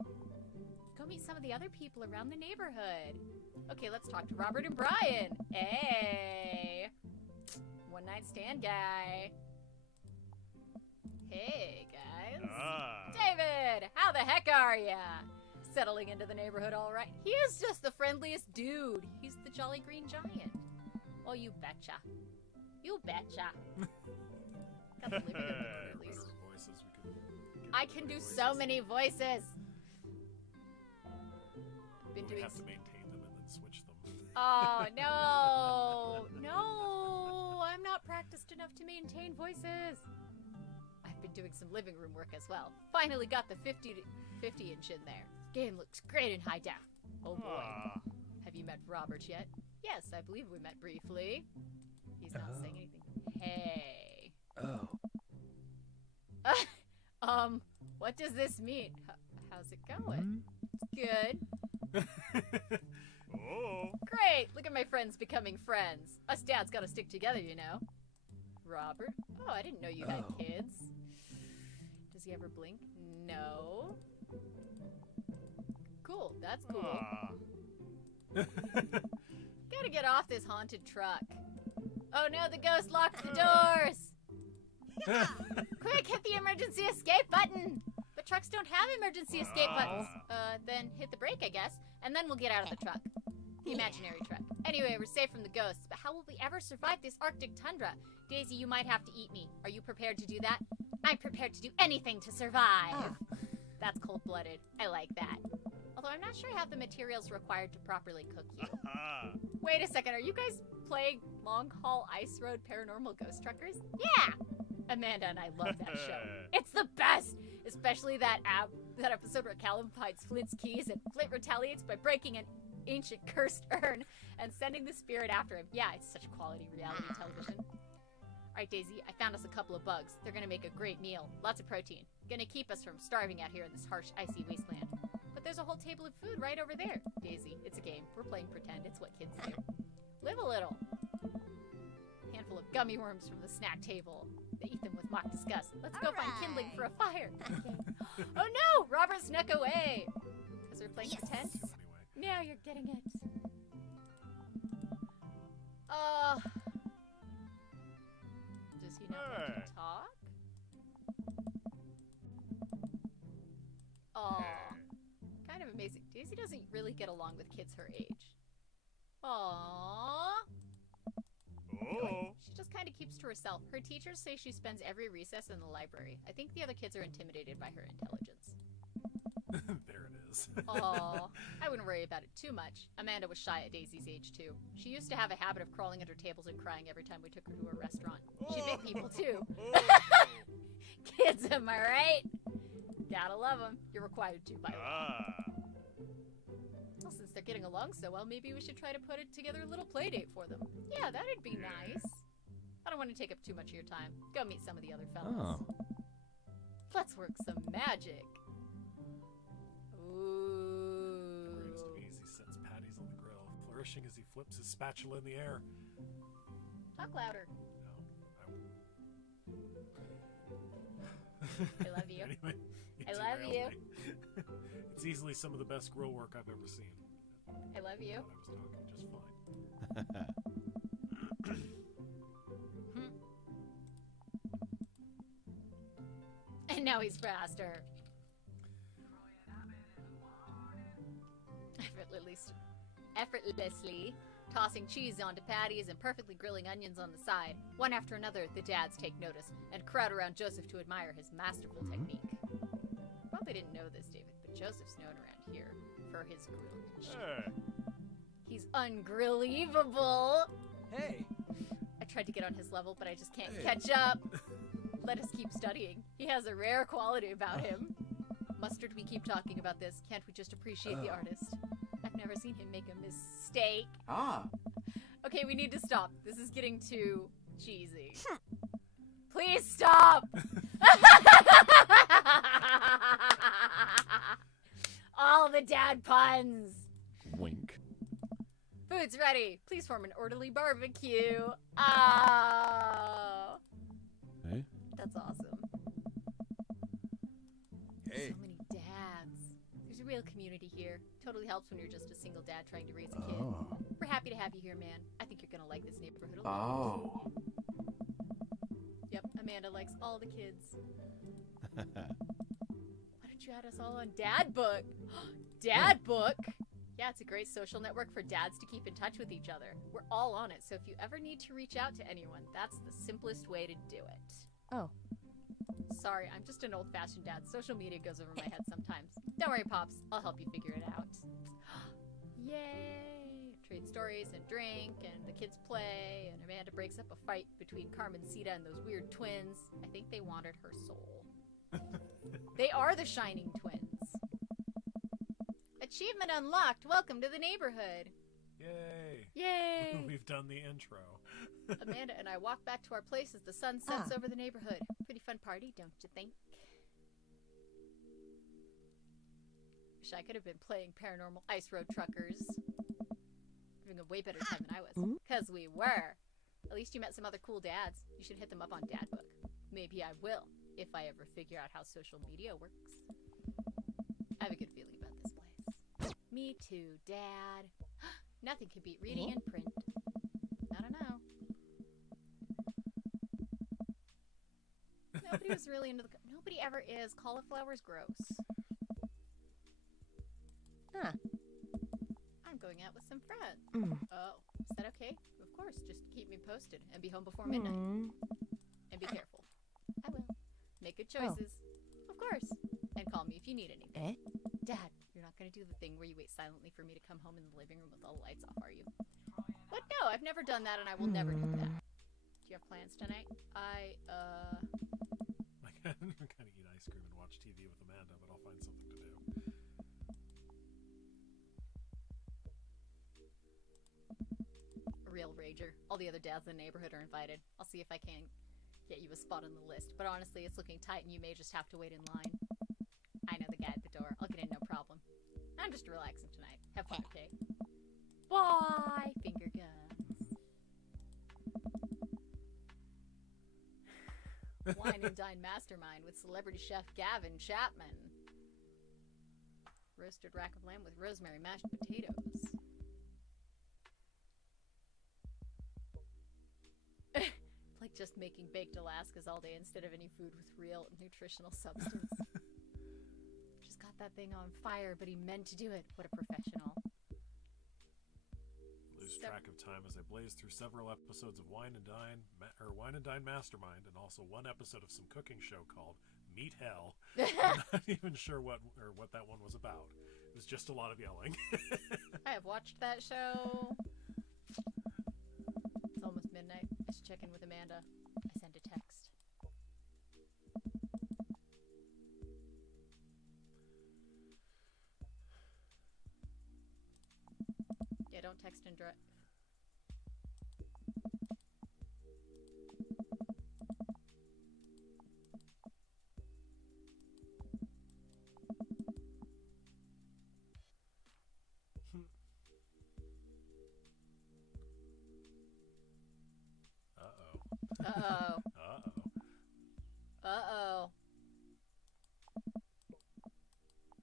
Go meet some of the other people around the neighborhood. Okay, let's talk to Robert and Brian. Hey, one night stand guy. Hey guys. David, how the heck are ya? Settling into the neighborhood all right. He is just the friendliest dude. He's the Jolly Green Giant. Oh, you betcha. You betcha. Got the living room at Better least. voices. We could I get can do voices. so many voices. Been We doing. have to maintain them and then switch them. Oh no, no! I'm not practiced enough to maintain voices. I've been doing some living room work as well. Finally got the 50-inch in there. Game looks great in high def. Oh boy. Have you met Robert yet? Yes, I believe we met briefly. He's not saying anything. Hey. Oh. What does this mean? How's it going? It's good. Oh. Great! Look at my friends becoming friends. Us dads gotta stick together, you know. Robert? Oh, I didn't know you had kids. Does he ever blink? No. Cool, that's cool. Gotta get off this haunted truck. Oh no, the ghost locked the doors! Quick, hit the emergency escape button! But trucks don't have emergency escape buttons. Then hit the brake, I guess, and then we'll get out of the truck. The imaginary truck. Anyway, we're safe from the ghosts, but how will we ever survive this Arctic tundra? Daisy, you might have to eat me. Are you prepared to do that? I'm prepared to do anything to survive. That's cold-blooded. I like that. Although I'm not sure I have the materials required to properly cook you. Wait a second, are you guys playing Long Haul Ice Road Paranormal Ghost Truckers? Yeah! Amanda and I love that show. It's the best! Especially that episode where Callum finds Flint's keys and Flint retaliates by breaking an ancient cursed urn and sending the spirit after him. Yeah, it's such quality reality television. Alright, Daisy, I found us a couple of bugs. They're gonna make a great meal. Lots of protein. Gonna keep us from starving out here in this harsh, icy wasteland. But there's a whole table of food right over there. Daisy, it's a game. We're playing pretend. It's what kids do. Live a little. Handful of gummy worms from the snack table. They eat them with mock disgust. Let's go find kindling for a fire. Oh no! Robert snuck away! Because we're playing pretend? Anyway. Now you're getting it. Does he not want to talk? Aw. Kind of amazing. Daisy doesn't really get along with kids her age. Aww. She just kind of keeps to herself. Her teachers say she spends every recess in the library. I think the other kids are intimidated by her intelligence. There it is. Aw, I wouldn't worry about it too much. Amanda was shy at Daisy's age, too. She used to have a habit of crawling under tables and crying every time we took her to a restaurant. She bit people, too. Kids, am I right? Gotta love them. You're required to, by law. Well, since they're getting along so well, maybe we should try to put together a little play date for them. Yeah, that'd be nice. I don't want to take up too much of your time. Go meet some of the other fellas. Oh. Let's work some magic. Ooh. Brings to ease, he sets patties on the grill, flourishing as he flips his spatula in the air. Talk louder. No, I love you. Anyway, I love you. me. It's easily some of the best grill work I've ever seen. I love you. I was talking just fine. And now he's faster. Effortlessly tossing cheese onto patties and perfectly grilling onions on the side. One after another, the dads take notice and crowd around Joseph to admire his masterful technique. Probably didn't know this, David, but Joseph's known around here for his grilling machine. Hey. He's ungrillievable. Hey. I tried to get on his level, but I just can't Hey. catch up. Let us keep studying. He has a rare quality about him. Mustard, we keep talking about this. Can't we just appreciate the artist? I've never seen him make a mistake. Ah, Okay, we need to stop. This is getting too cheesy. Please stop! All the dad puns! Wink. Food's ready. Please form an orderly barbecue. Oh, Hey? that's awesome. Hey. So many dads. There's a real community here. Totally helps when you're just a single dad trying to raise a kid. Oh. We're happy to have you here, man. I think you're gonna like this neighborhood a lot. oh. Yep, Amanda likes all the kids. Why don't you add us all on Dad Book? Dad Book? Yeah, it's a great social network for dads to keep in touch with each other. We're all on it, so if you ever need to reach out to anyone, that's the simplest way to do it. Oh. Sorry, I'm just an old-fashioned dad. Social media goes over my head sometimes. Don't worry, Pops. I'll help you figure it out. Yay! Trade stories and drink, and the kids play, and Amanda breaks up a fight between Carmencita and those weird twins. I think they wanted her soul. They are the Shining Twins. Achievement unlocked. Welcome to the neighborhood. Yay. Yay! We've done the intro. Amanda and I walk back to our place as the sun sets over the neighborhood. Pretty fun party, don't you think? Wish I could have been playing Paranormal Ice Road Truckers. Having a way better time than I was. Because we were. At least you met some other cool dads. You should hit them up on Dad Book. Maybe I will, if I ever figure out how social media works. I have a good feeling about this place. Me too, Dad. Nothing can beat reading in print. I don't know. Nobody was really into the... Nobody ever is. Cauliflower's gross. Huh. I'm going out with some friends. Mm. Oh, is that okay? Of course, just keep me posted and be home before midnight. And be careful. I will. Make good choices. Of course. And call me if you need anything. Dad, you're not going to do the thing where you wait silently for me to come home in the living room with all the lights off, are you? What? No, I've never done that and I will never do that. Do you have plans tonight? I kind of eat ice cream and watch TV with Amanda, but I'll find something to do. A real rager. All the other dads in the neighborhood are invited. I'll see if I can get you a spot on the list. But honestly, it's looking tight and you may just have to wait in line. I know the guy at the door. I'll get in, no problem. I'm just relaxing tonight. Have fun, okay? Bye! Finger guns. Wine and Dine Mastermind with celebrity chef Gavin Chapman. Roasted rack of lamb with rosemary mashed potatoes. Like just making baked Alaskas all day instead of any food with real nutritional substance. Just got that thing on fire, but he meant to do it. What a professional. Lose track of time as I blaze through several episodes of Wine and Dine Mastermind, and also one episode of some cooking show called Meat Hell. I'm not even sure what that one was about. It was just a lot of yelling. I have watched that show. It's almost midnight. I should check in with Amanda. I sent a text. Yeah, don't text and drive.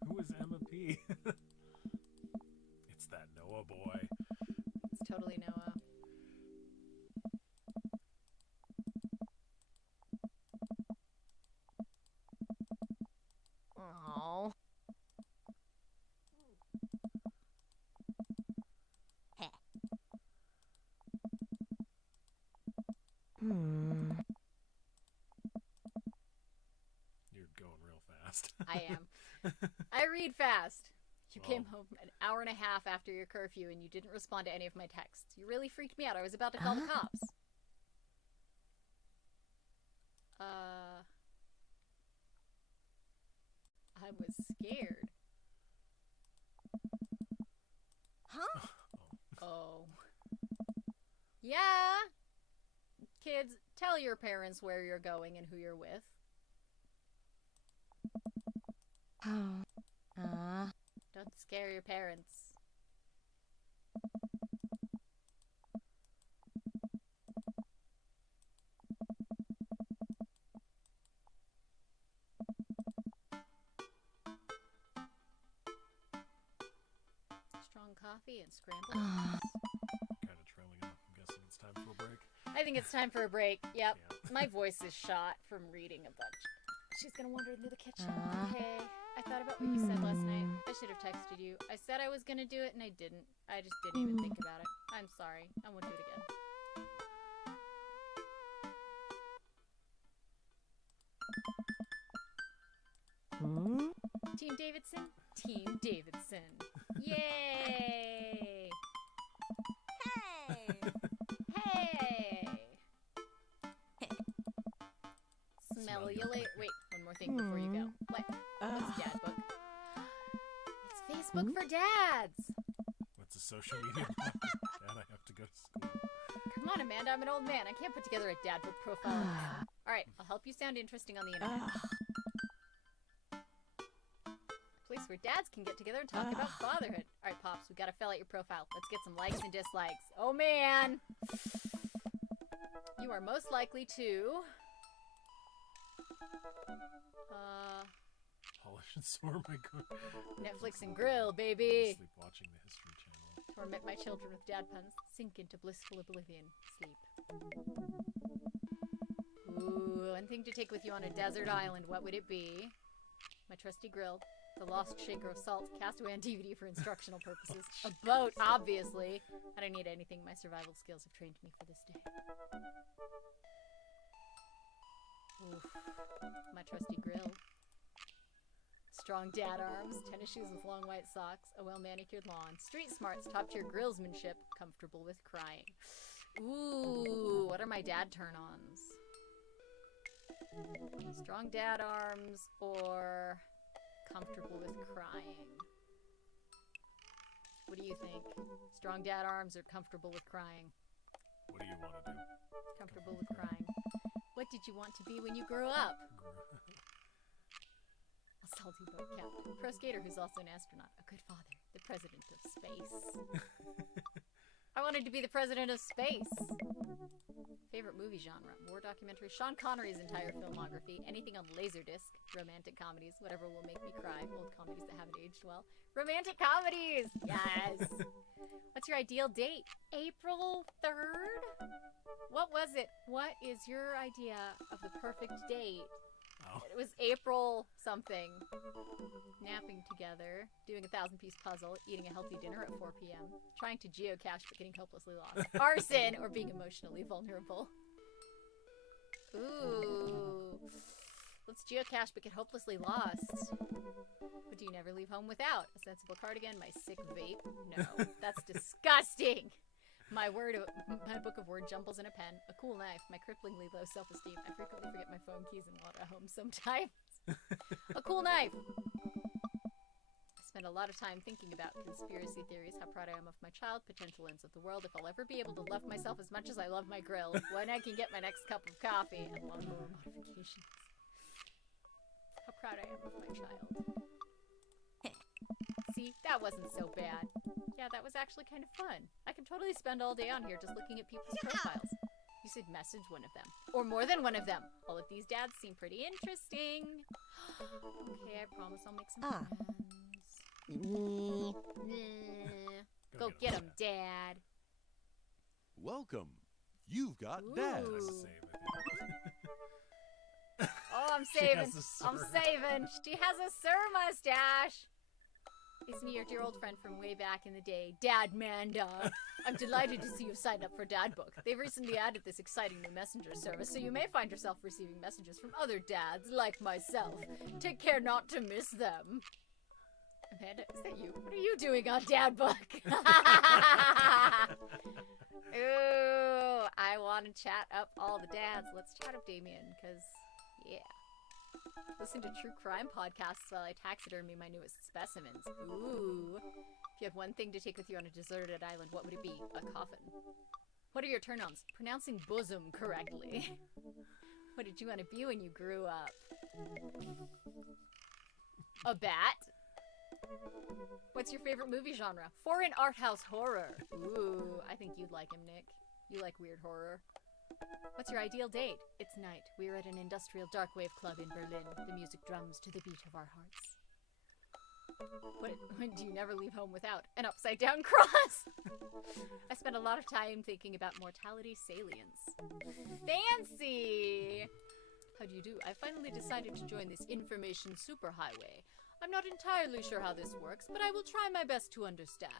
Who is Emma P? It's that Noah boy. It's totally Noah. Oh. Hmm. You're going real fast. I am. I read fast. You Well. came home an hour and a half after your curfew and you didn't respond to any of my texts. You really freaked me out. I was about to call the cops. I was scared. Huh? Oh. Yeah. Kids, tell your parents where you're going and who you're with. Don't scare your parents. Strong coffee and scrambled eggs. Kind of trailing off. I'm guessing it's time for a break. I think it's time for a break. Yep. Yeah. My voice is shot from reading a bunch. She's gonna wander into the kitchen. Hey, I thought about what you said last night. I should have texted you. I said I was gonna do it and I didn't. I just didn't even think about it. I'm sorry. I won't do it again. Team Davidson? Team Davidson. Yay! Hey! Hey! Smell you later. Wait, one more thing before you go. What? What's dad book? It's Facebook for dads! What's a social media? Dad, I have to go to school. Come on, Amanda, I'm an old man. I can't put together a dad book profile. Alright, I'll help you sound interesting on the internet. Place where dads can get together and talk about fatherhood. Alright, Pops, we gotta fill out your profile. Let's get some likes and dislikes. Oh, man! You are most likely to... Polish and sore my good. Netflix and grill, baby! Sleep watching the History Channel. Torment my children with dad puns. Sink into blissful oblivion. Sleep. Ooh, one thing to take with you on a desert island. What would it be? My trusty grill. The lost shaker of salt. Castaway on DVD for instructional purposes. A boat, obviously. I don't need anything. My survival skills have trained me for this day. Oof. My trusty grill. Strong dad arms, tennis shoes with long white socks, a well-manicured lawn, street smarts, top-tier grillsmanship, comfortable with crying. Ooh, what are my dad turn-ons? Strong dad arms or comfortable with crying? What do you think? Strong dad arms or comfortable with crying? What do you want to do? Comfortable with crying. What did you want to be when you grew up? A salty boat captain, pro skater who's also an astronaut, a good father, the president of space. I wanted to be the president of space. Favorite movie genre, war documentary, Sean Connery's entire filmography, anything on Laserdisc, romantic comedies, whatever will make me cry, old comedies that haven't aged well. Romantic comedies! Yes! What's your ideal date? April 3rd? What was it? What is your idea of the perfect date? Oh. It was April something. Napping together, doing a 1,000-piece puzzle, eating a healthy dinner at 4 p.m., trying to geocache but getting hopelessly lost, arson, or being emotionally vulnerable. Ooh. Let's geocache but get hopelessly lost. What do you never leave home without? A sensible cardigan, my sick vape? No, that's disgusting. My book of word jumbles and a pen, a cool knife, my cripplingly low self-esteem. I frequently forget my phone keys and wallet at home sometimes. A cool knife. I spend a lot of time thinking about conspiracy theories, how proud I am of my child, potential ends of the world, if I'll ever be able to love myself as much as I love my grill, when I can get my next cup of coffee, and lawnmower modifications. How proud I am of my child. See, that wasn't so bad. Yeah, that was actually kind of fun. I can totally spend all day on here just looking at people's profiles. You should message one of them. Or more than one of them. All of these dads seem pretty interesting. Okay, I promise I'll make some Ah. friends. Go get him, Dad. Welcome. You've got dads. Ooh. Save, I think. Oh, I'm She saving. has a I'm sir. saving. She has a sir mustache. It's me, your dear old friend from way back in the day, Dad Manda. I'm delighted to see you've signed up for Dad Book. They've recently added this exciting new messenger service, so you may find yourself receiving messages from other dads like myself. Take care not to miss them. Amanda, is that you? What are you doing on Dad Book? Ooh, I want to chat up all the dads. Let's chat up Damien, because, yeah. Listen to true crime podcasts while I taxidermy my newest specimens. Ooh. If you had one thing to take with you on a deserted island, what would it be? A coffin. What are your turn-ons? Pronouncing bosom correctly. What did you want to be when you grew up? A bat? What's your favorite movie genre? Foreign art house horror. Ooh, I think you'd like him, Nick. You like weird horror. What's your ideal date? It's night. We're at an industrial dark wave club in Berlin. The music drums to the beat of our hearts. What do you never leave home without? An upside down cross! I spent a lot of time thinking about mortality salience. Fancy! How do you do? I finally decided to join this information superhighway. I'm not entirely sure how this works, but I will try my best to understand.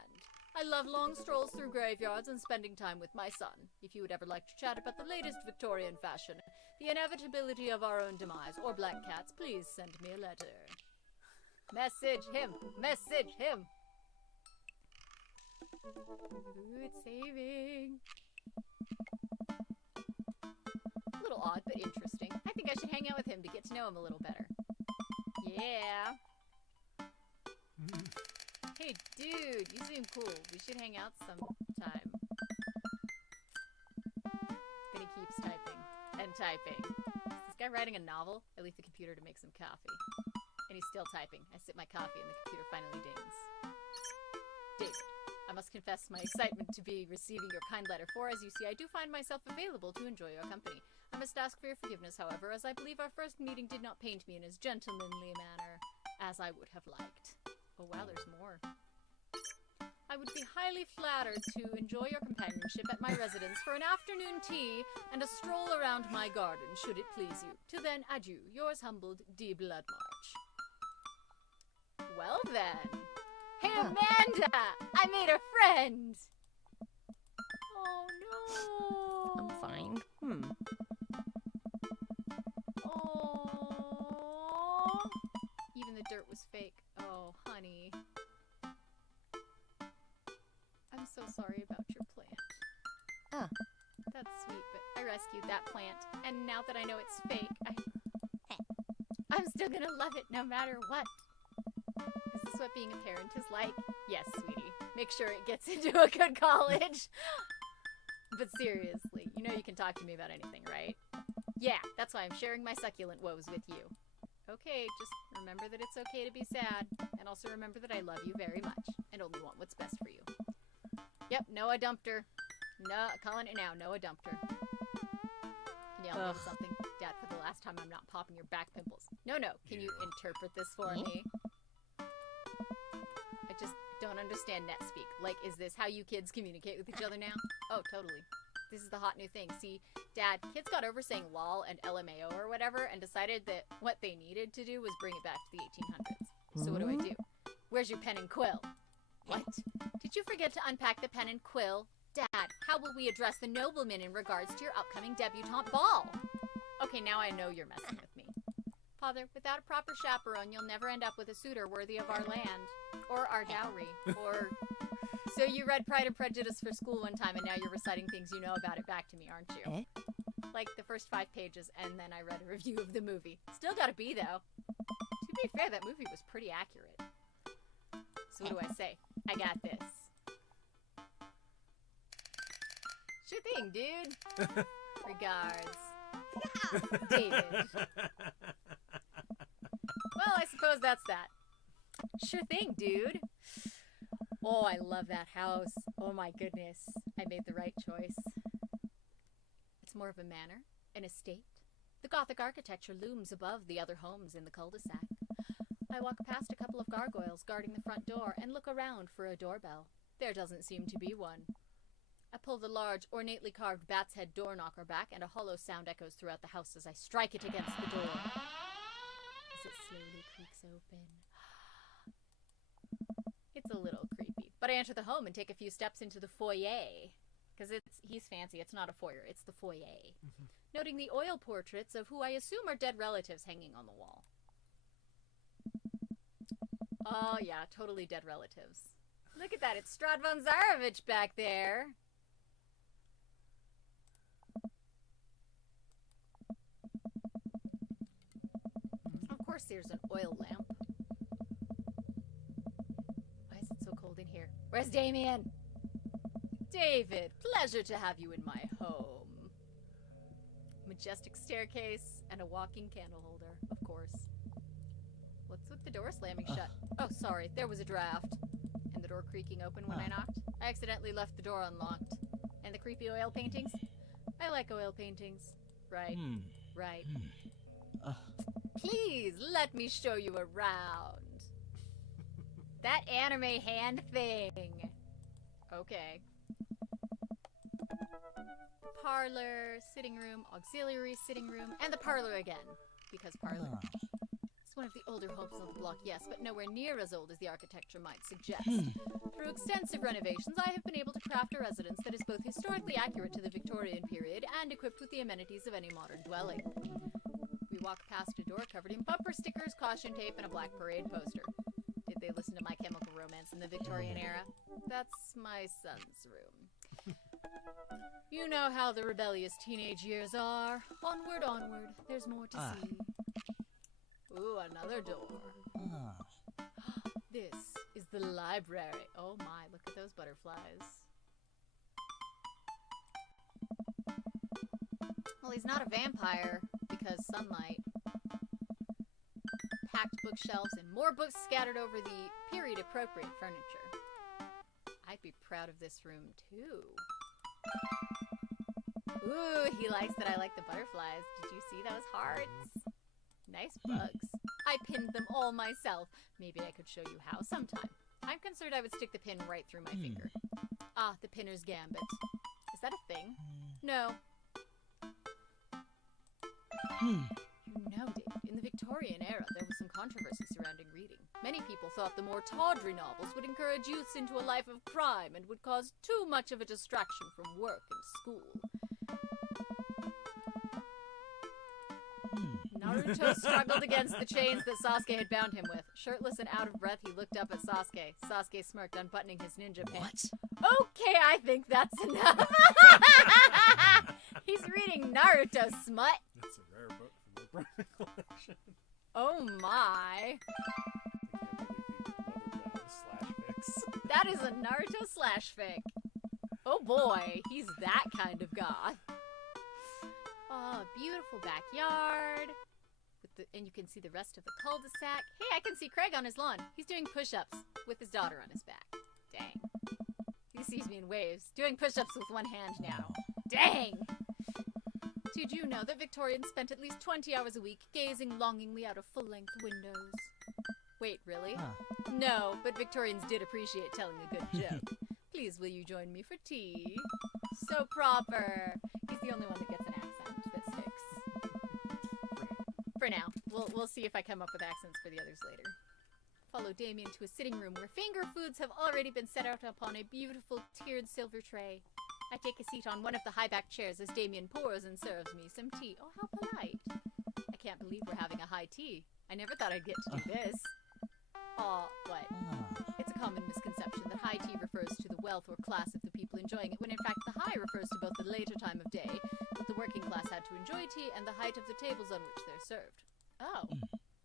I love long strolls through graveyards and spending time with my son. If you would ever like to chat about the latest Victorian fashion, the inevitability of our own demise, or black cats, please send me a letter. Message him! Message him! Ooh, it's saving. A little odd, but interesting. I think I should hang out with him to get to know him a little better. Yeah. Hey, dude, you seem cool. We should hang out sometime. Then he keeps typing and typing. Is this guy writing a novel? I leave the computer to make some coffee. And he's still typing. I sip my coffee and the computer finally dings. David, I must confess my excitement to be receiving your kind letter, for as you see, I do find myself available to enjoy your company. I must ask for your forgiveness, however, as I believe our first meeting did not paint me in as gentlemanly a manner as I would have liked. Oh wow, there's more. I would be highly flattered to enjoy your companionship at my residence for an afternoon tea and a stroll around my garden, should it please you. Till then, adieu, yours humbled, D. Bloodmarch. Well then. Hey, Amanda! I made a friend! Oh no! I'm fine. Oh. Even the dirt was fake. Oh, honey. I'm so sorry about your plant. Ah. That's sweet, but I rescued that plant, and now that I know it's fake, I'm still gonna love it no matter what. Is this what being a parent is like? Yes, sweetie. Make sure it gets into a good college. But seriously, you know you can talk to me about anything, right? Yeah, that's why I'm sharing my succulent woes with you. Okay, just remember that it's okay to be sad, and also remember that I love you very much, and only want what's best for you. Yep, Noah dumped her. No, calling it now, Noah dumped her. Can you help me with something? Dad, for the last time, I'm not popping your back pimples. No, can you interpret this for me? I just don't understand net speak. Like, is this how you kids communicate with each other now? Oh, totally. This is the hot new thing. See, Dad, kids got over saying lol and LMAO or whatever and decided that what they needed to do was bring it back to the 1800s. So what do? Where's your pen and quill? What? Did you forget to unpack the pen and quill? Dad, how will we address the nobleman in regards to your upcoming debutante ball? Okay, now I know you're messing with me. Father, without a proper chaperone, you'll never end up with a suitor worthy of our land. Or our dowry. Or... So you read Pride and Prejudice for school one time, and now you're reciting things you know about it back to me, aren't you? Like the first 5 pages, and then I read a review of the movie. Still gotta be, though. To be fair, that movie was pretty accurate. So what do I say? I got this. Sure thing, dude. Regards. David. Well, I suppose that's that. Sure thing, dude. Oh, I love that house. Oh my goodness. I made the right choice. It's more of a manor, an estate. The Gothic architecture looms above the other homes in the cul-de-sac. I walk past a couple of gargoyles guarding the front door and look around for a doorbell. There doesn't seem to be one. I pull the large, ornately carved bat's head door knocker back, and a hollow sound echoes throughout the house as I strike it against the door. As it slowly creaks open. It's a little creepy, but I enter the home and take a few steps into the foyer. Because he's fancy, it's not a foyer, it's the foyer. Noting the oil portraits of who I assume are dead relatives hanging on the wall. Oh yeah, totally dead relatives. Look at that, it's Strad von Zarevich back there. Of course there's an oil lamp. Why is it so cold in here? Where's Damien? David, pleasure to have you in my home. Majestic staircase and a walking candle holder, of course. What's with the door slamming shut? Oh, sorry, there was a draft. And the door creaking open when I knocked. I accidentally left the door unlocked. And the creepy oil paintings? I like oil paintings. Right, right. Please, let me show you around. That anime hand thing. Okay. Parlor, sitting room, auxiliary sitting room, and the parlor again. Because parlor. It's one of the older homes on the block, yes, but nowhere near as old as the architecture might suggest. Through extensive renovations, I have been able to craft a residence that is both historically accurate to the Victorian period and equipped with the amenities of any modern dwelling. We walk past a door covered in bumper stickers, caution tape, and a black parade poster. Did they listen to My Chemical Romance in the Victorian era? That's my son's room. You know how the rebellious teenage years are. Onward, onward, there's more to see. Ooh, another door. This is the library. Oh my, look at those butterflies. Well, he's not a vampire, because sunlight. Packed bookshelves and more books scattered over the period-appropriate furniture. I'd be proud of this room, too. Ooh, he likes that I like the butterflies. Did you see those hearts? Nice bugs. I pinned them all myself. Maybe I could show you how sometime. I'm concerned I would stick the pin right through my finger. Ah, the pinner's gambit. Is that a thing? No. You know, Dave, in the Victorian era, there was some controversy surrounding reading. Many people thought the more tawdry novels would encourage youths into a life of crime and would cause too much of a distraction from work and school. Naruto struggled against the chains that Sasuke had bound him with. Shirtless and out of breath, he looked up at Sasuke. Sasuke smirked, unbuttoning his ninja pants. Okay, I think that's enough. He's reading Naruto, smut. That's a rare book from the Browning collection. Oh my. I can't believe he slash fix. That is a Naruto slash fic. Oh boy, he's that kind of goth. Oh, beautiful backyard. And you can see the rest of the cul-de-sac. Hey, I can see Craig on his lawn. He's doing push-ups with his daughter on his back. Dang. He sees me and waves, doing push-ups with one hand now. Dang! Did you know that Victorians spent at least 20 hours a week gazing longingly out of full-length windows? Wait, really? No, but Victorians did appreciate telling a good joke. Please, will you join me for tea? So proper. He's the only one that gets an accent that sticks. For now. We'll see if I come up with accents for the others later. Follow Damien to a sitting room where finger foods have already been set out upon a beautiful tiered silver tray. I take a seat on one of the high-backed chairs as Damien pours and serves me some tea. Oh, how polite. I can't believe we're having a high tea. I never thought I'd get to do this. Aw, what? It's a common misconception that high tea refers to the wealth or class of the people enjoying it, when in fact the high refers to both the later time of day, that the working class had to enjoy tea, and the height of the tables on which they're served. Oh,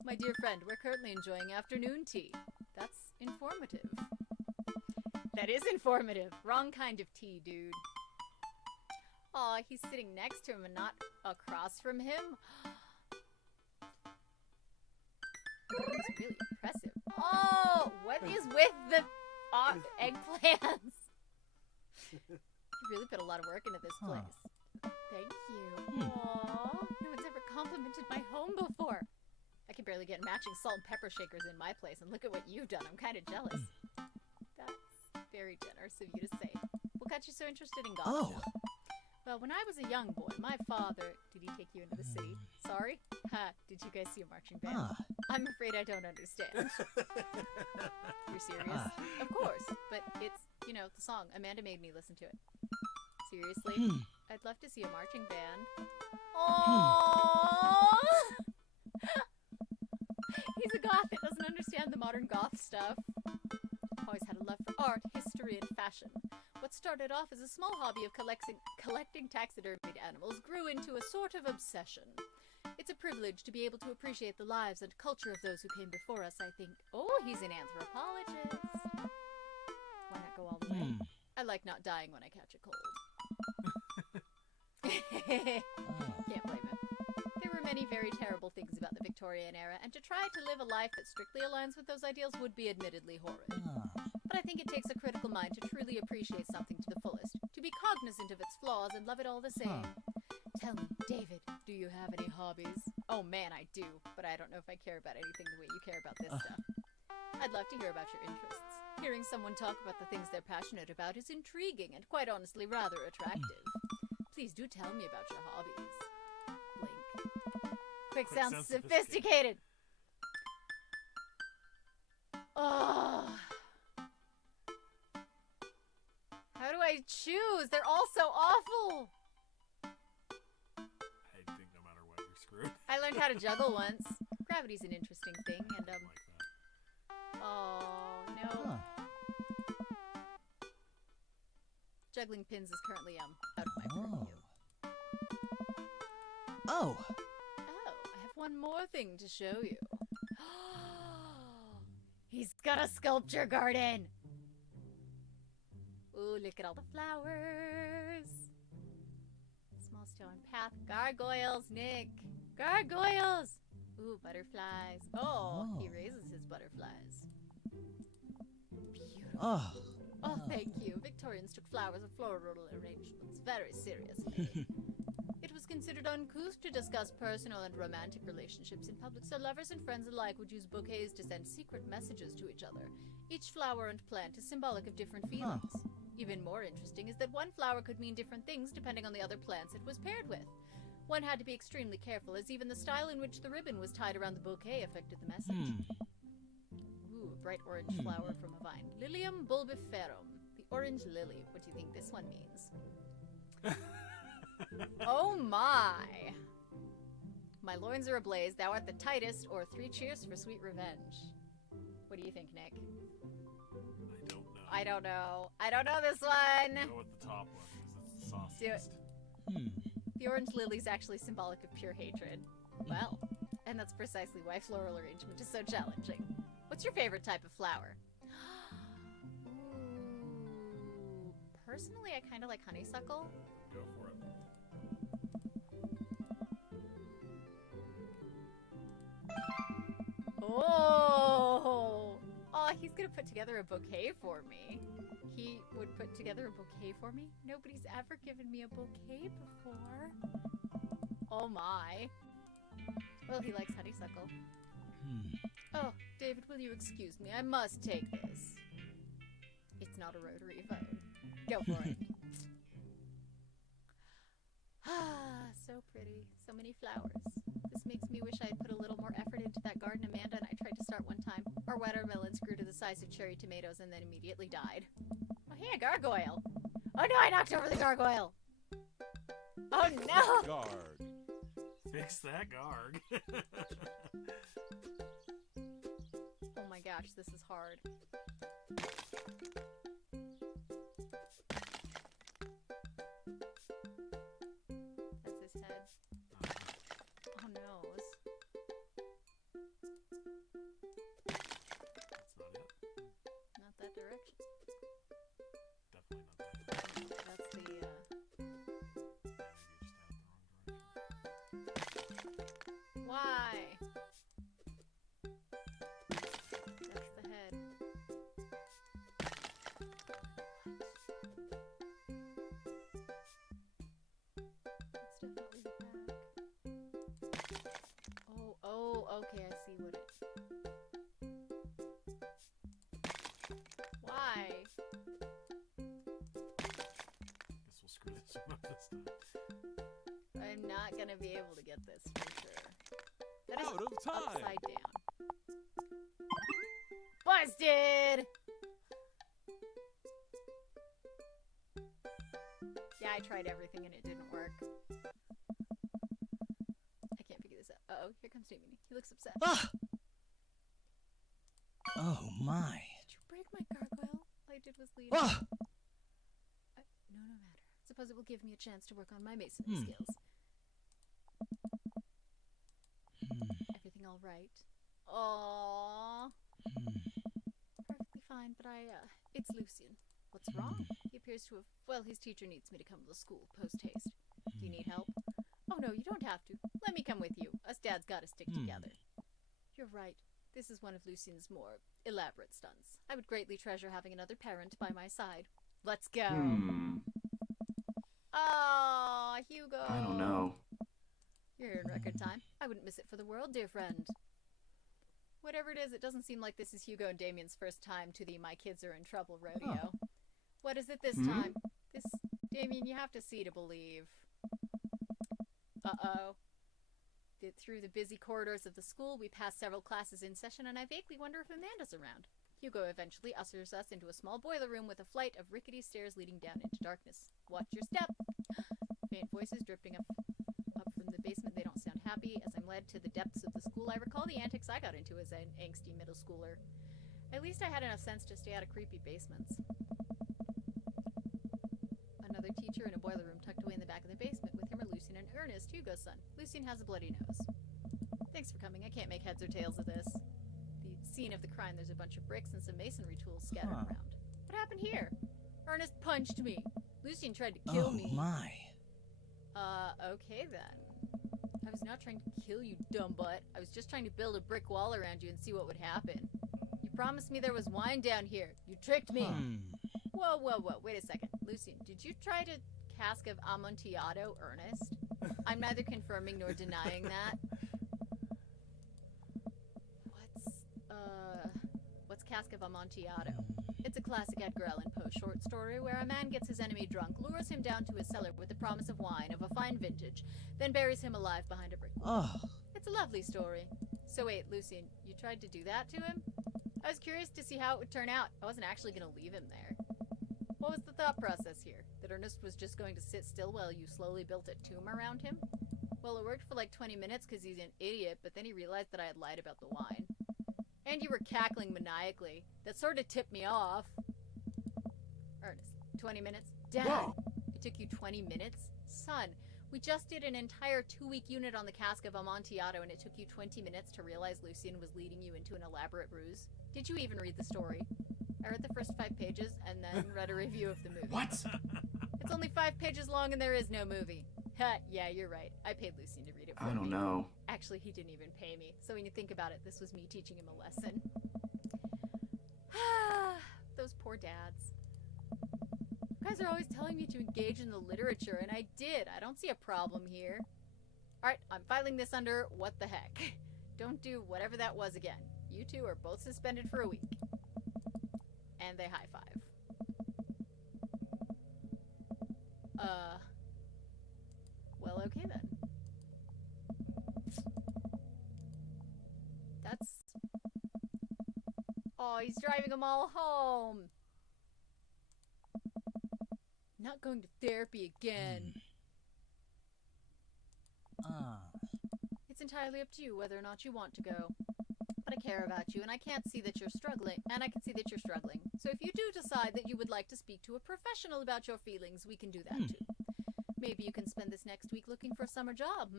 my dear friend, we're currently enjoying afternoon tea. That's informative. That is informative. Wrong kind of tea, dude. Aw, he's sitting next to him and not across from him. He's really impressive. Oh, what is with the eggplants? You really put a lot of work into this place. Thank you. Aww, no one's ever complimented my home before. I can barely get matching salt and pepper shakers in my place, and look at what you've done. I'm kind of jealous. That's very generous of you to say. What got you so interested in goth? Oh. Well, when I was a young boy, my father... Did he take you into the city? Sorry? Ha, did you guys see a marching band? I'm afraid I don't understand. You're serious? Of course, but it's, you know, the song. Amanda made me listen to it. Seriously? I'd love to see a marching band. Aww! He's a goth that doesn't understand the modern goth stuff. Always had a love for art, history, and fashion. What started off as a small hobby of collecting taxidermied animals grew into a sort of obsession. It's a privilege to be able to appreciate the lives and culture of those who came before us, I think. Oh, he's an anthropologist. Why not go all the way? I like not dying when I catch a cold. Can't blame him. There were many very terrible things about the Victorian era, and to try to live a life that strictly aligns with those ideals would be admittedly horrid. But I think it takes a critical mind to truly appreciate something to the fullest, to be cognizant of its flaws and love it all the same. Tell me, David, do you have any hobbies? Oh man, I do, but I don't know if I care about anything the way you care about this stuff. I'd love to hear about your interests. Hearing someone talk about the things they're passionate about is intriguing and quite honestly rather attractive. Please do tell me about your hobbies. Blink. Quick sounds sophisticated. Oh. How do I choose? They're all so awful. I think no matter what, you're screwed. I learned how to juggle once. Gravity's an interesting thing, and I like that. oh no. Juggling pins is currently out of my purview. Oh. Oh, I have one more thing to show you. He's got a sculpture garden. Ooh, look at all the flowers. Small stone path. Gargoyles, Nick. Gargoyles. Ooh, butterflies. Oh, he raises his butterflies. Beautiful. Oh, thank you. Victorians took flowers and floral arrangements very seriously. It was considered uncouth to discuss personal and romantic relationships in public, so lovers and friends alike would use bouquets to send secret messages to each other. Each flower and plant is symbolic of different feelings. Even more interesting is that one flower could mean different things depending on the other plants it was paired with. One had to be extremely careful, as even the style in which the ribbon was tied around the bouquet affected the message. Ooh, a bright orange flower from a vine. Lilium bulbiferum. The orange lily. What do you think this one means? Oh my! My loins are ablaze, thou art the tightest, or 3 cheers for sweet revenge. What do you think, Nick? I don't know. I don't know this one! Go with the top one, because it's the sauciest. Do it. The orange lily is actually symbolic of pure hatred. Well, and that's precisely why floral arrangement is so challenging. What's your favorite type of flower? Ooh, personally, I kind of like honeysuckle. Go for it. Oh! Oh, he's gonna put together a bouquet for me. He would put together a bouquet for me? Nobody's ever given me a bouquet before. Oh my. Well, he likes honeysuckle. Oh, David, will you excuse me? I must take this. It's not a rotary phone. Go for it. Ah, so pretty. So many flowers. This makes me wish I had put a little more effort into that garden Amanda and I tried to start one time. Our watermelons grew to the size of cherry tomatoes and then immediately died. Oh, hey, a gargoyle. Oh no, I knocked over the gargoyle. Oh no! Guard. Fix that garg. Oh my gosh, this is hard. That's his head. Oh no. That's not it. Not that direction. Definitely not that. That's the, Yeah, maybe you just had it the wrong direction. Why? That's the head. That's definitely the back. Oh, okay, I see I'm not gonna be able to get this for sure. That is Out of time. upside down. Busted! Yeah, I tried everything and it didn't work. I can't figure this out. Uh-oh, here comes Damien. He looks upset. Ah! Oh my. Did you break my gargoyle? All I did was lead. Ah! No matter. Suppose it will give me a chance to work on my masonry skills. Everything all right? Aww. Perfectly fine, but it's Lucian. What's wrong? He appears to have, well, his teacher needs me to come to the school post-haste. Do you need help? Oh no, you don't have to. Let me come with you. Us dads gotta stick together. You're right. This is one of Lucian's more elaborate stunts. I would greatly treasure having another parent by my side. Let's go. Ah, Hugo. I don't know. You're here in record time. I wouldn't miss it for the world, dear friend. Whatever it is, it doesn't seem like this is Hugo and Damien's first time to the my kids are in trouble rodeo. What is it this time? Damien, you have to see to believe. Uh-oh. Through the busy corridors of the school, we pass several classes in session, and I vaguely wonder if Amanda's around. Hugo eventually ushers us into a small boiler room with a flight of rickety stairs leading down into darkness. Watch your step! Faint voices drifting up from the basement. They don't sound happy. As I'm led to the depths of the school, I recall the antics I got into as an angsty middle schooler. At least I had enough sense to stay out of creepy basements. Another teacher in a boiler room tucked away in the back of the basement. With him are Lucian and Ernest, Hugo's son. Lucian has a bloody nose. Thanks for coming. I can't make heads or tails of this. The scene of the crime, there's a bunch of bricks and some masonry tools scattered around. What happened here? Ernest punched me. Lucian tried to kill me. Oh my. Okay then. I was not trying to kill you, dumb butt. I was just trying to build a brick wall around you and see what would happen. You promised me there was wine down here. You tricked me. Whoa, wait a second. Lucian, did you try to cask of Amontillado, Ernest? I'm neither confirming nor denying that. What's cask of Amontillado? It's a classic Edgar Allan Poe short story where a man gets his enemy drunk, lures him down to his cellar with the promise of wine of a fine vintage, then buries him alive behind a brick wall. Oh. It's a lovely story. So wait, Lucian, you tried to do that to him? I was curious to see how it would turn out. I wasn't actually going to leave him there. What was the thought process here? That Ernest was just going to sit still while you slowly built a tomb around him? Well, it worked for like 20 minutes because he's an idiot, but then he realized that I had lied about the wine. And you were cackling maniacally. That sort of tipped me off. Ernest, 20 minutes? Dad, Whoa. It took you 20 minutes? Son, we just did an entire 2-week unit on the cask of Amontillado and it took you 20 minutes to realize Lucian was leading you into an elaborate ruse. Did you even read the story? I read the first 5 pages and then read a review of the movie. What? It's only 5 pages long and there is no movie. Ha, yeah, you're right. I paid Lucian to read it for me. I don't know. Actually, he didn't even pay me. So when you think about it, this was me teaching him a lesson. Those poor dads. You guys are always telling me to engage in the literature, and I did. I don't see a problem here. Alright, I'm filing this under what the heck. Don't do whatever that was again. You two are both suspended for a week. And they high five. Well, okay then. That's... Oh, he's driving them all home. Not going to therapy again. It's entirely up to you whether or not you want to go. But I care about you, and I can't see that you're struggling, and I can see that you're struggling. So if you do decide that you would like to speak to a professional about your feelings, we can do that too. Maybe you can spend this next week looking for a summer job,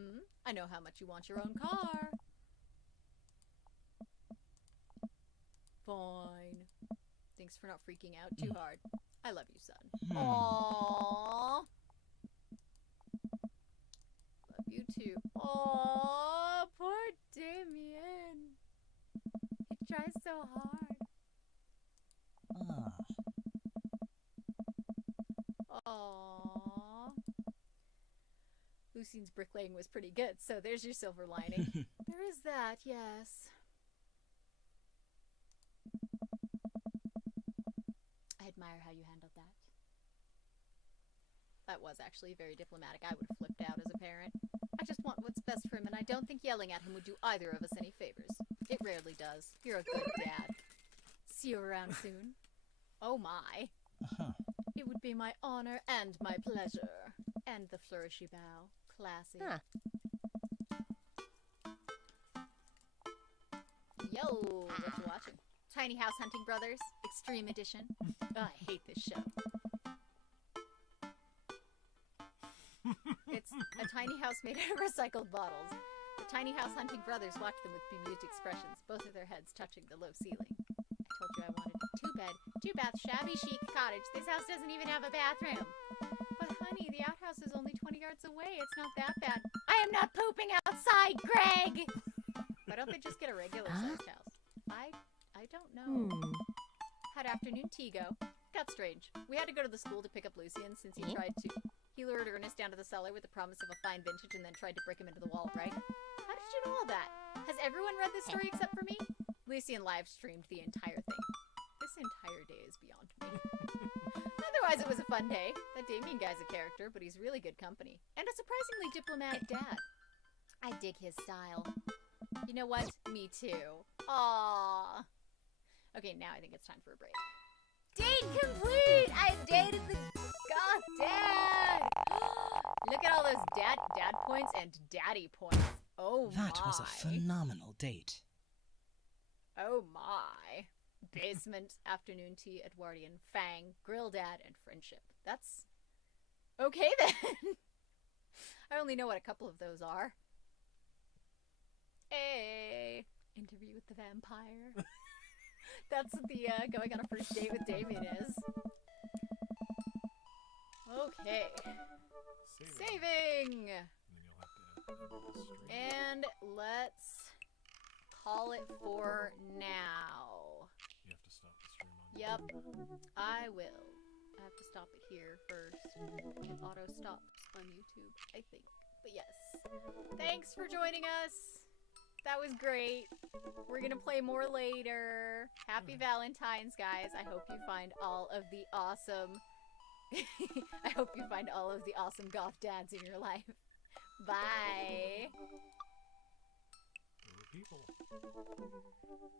I know how much you want your own car. Fine. Thanks for not freaking out too hard. I love you, son. Aww. Love you too. Aww, poor Damien. He tries so hard. Aww. Lucian's bricklaying was pretty good, so there's your silver lining. There is that, yes. I admire how you handled that. That was actually very diplomatic. I would have flipped out as a parent. I just want what's best for him, and I don't think yelling at him would do either of us any favors. It rarely does. You're a good dad. See you around soon. Oh my. It would be my honor and my pleasure. And the flourishy bow. Classy. Huh. Yo, what you watching? Tiny House Hunting Brothers, Extreme Edition. Oh, I hate this show. It's a tiny house made out of recycled bottles. The Tiny House Hunting Brothers watch them with bemused expressions, both of their heads touching the low ceiling. I told you I wanted a two-bed, two-bath, shabby chic cottage. This house doesn't even have a bathroom. But honey, the outhouse is only 20 yards away. It's not that bad. I am not pooping outside, Greg! Why don't they just get a regular-sized house? I don't know. How'd afternoon tea go? Got strange. We had to go to the school to pick up Lucian since he tried to. He lured Ernest down to the cellar with the promise of a fine vintage and then tried to break him into the wall, right? How did you know all that? Has everyone read this story except for me? Lucian live streamed the entire thing. This entire day is beyond me. Otherwise, it was a fun day. That Damien guy's a character, but he's really good company. And a surprisingly diplomatic dad. I dig his style. You know what? Me too. Aww. Okay, now I think it's time for a break. Date complete! I dated the goth dad! Look at all those dad points and daddy points. Oh my. That was a phenomenal date. Oh my. Basement, afternoon tea, Edwardian, Fang, grill dad, and friendship. That's... okay then. I only know what a couple of those are. Hey, interview with the vampire. That's what the going on a first date with Damien is. Okay. Saving! And let's call it for now. You have to stop the stream on Yep, I will. I have to stop it here first. It auto stops on YouTube, I think. But yes. Thanks for joining us. That was great. We're gonna play more later. Happy Valentine's, guys. I hope you find all of the awesome I hope you find all of the awesome goth dads in your life. Bye. There were people.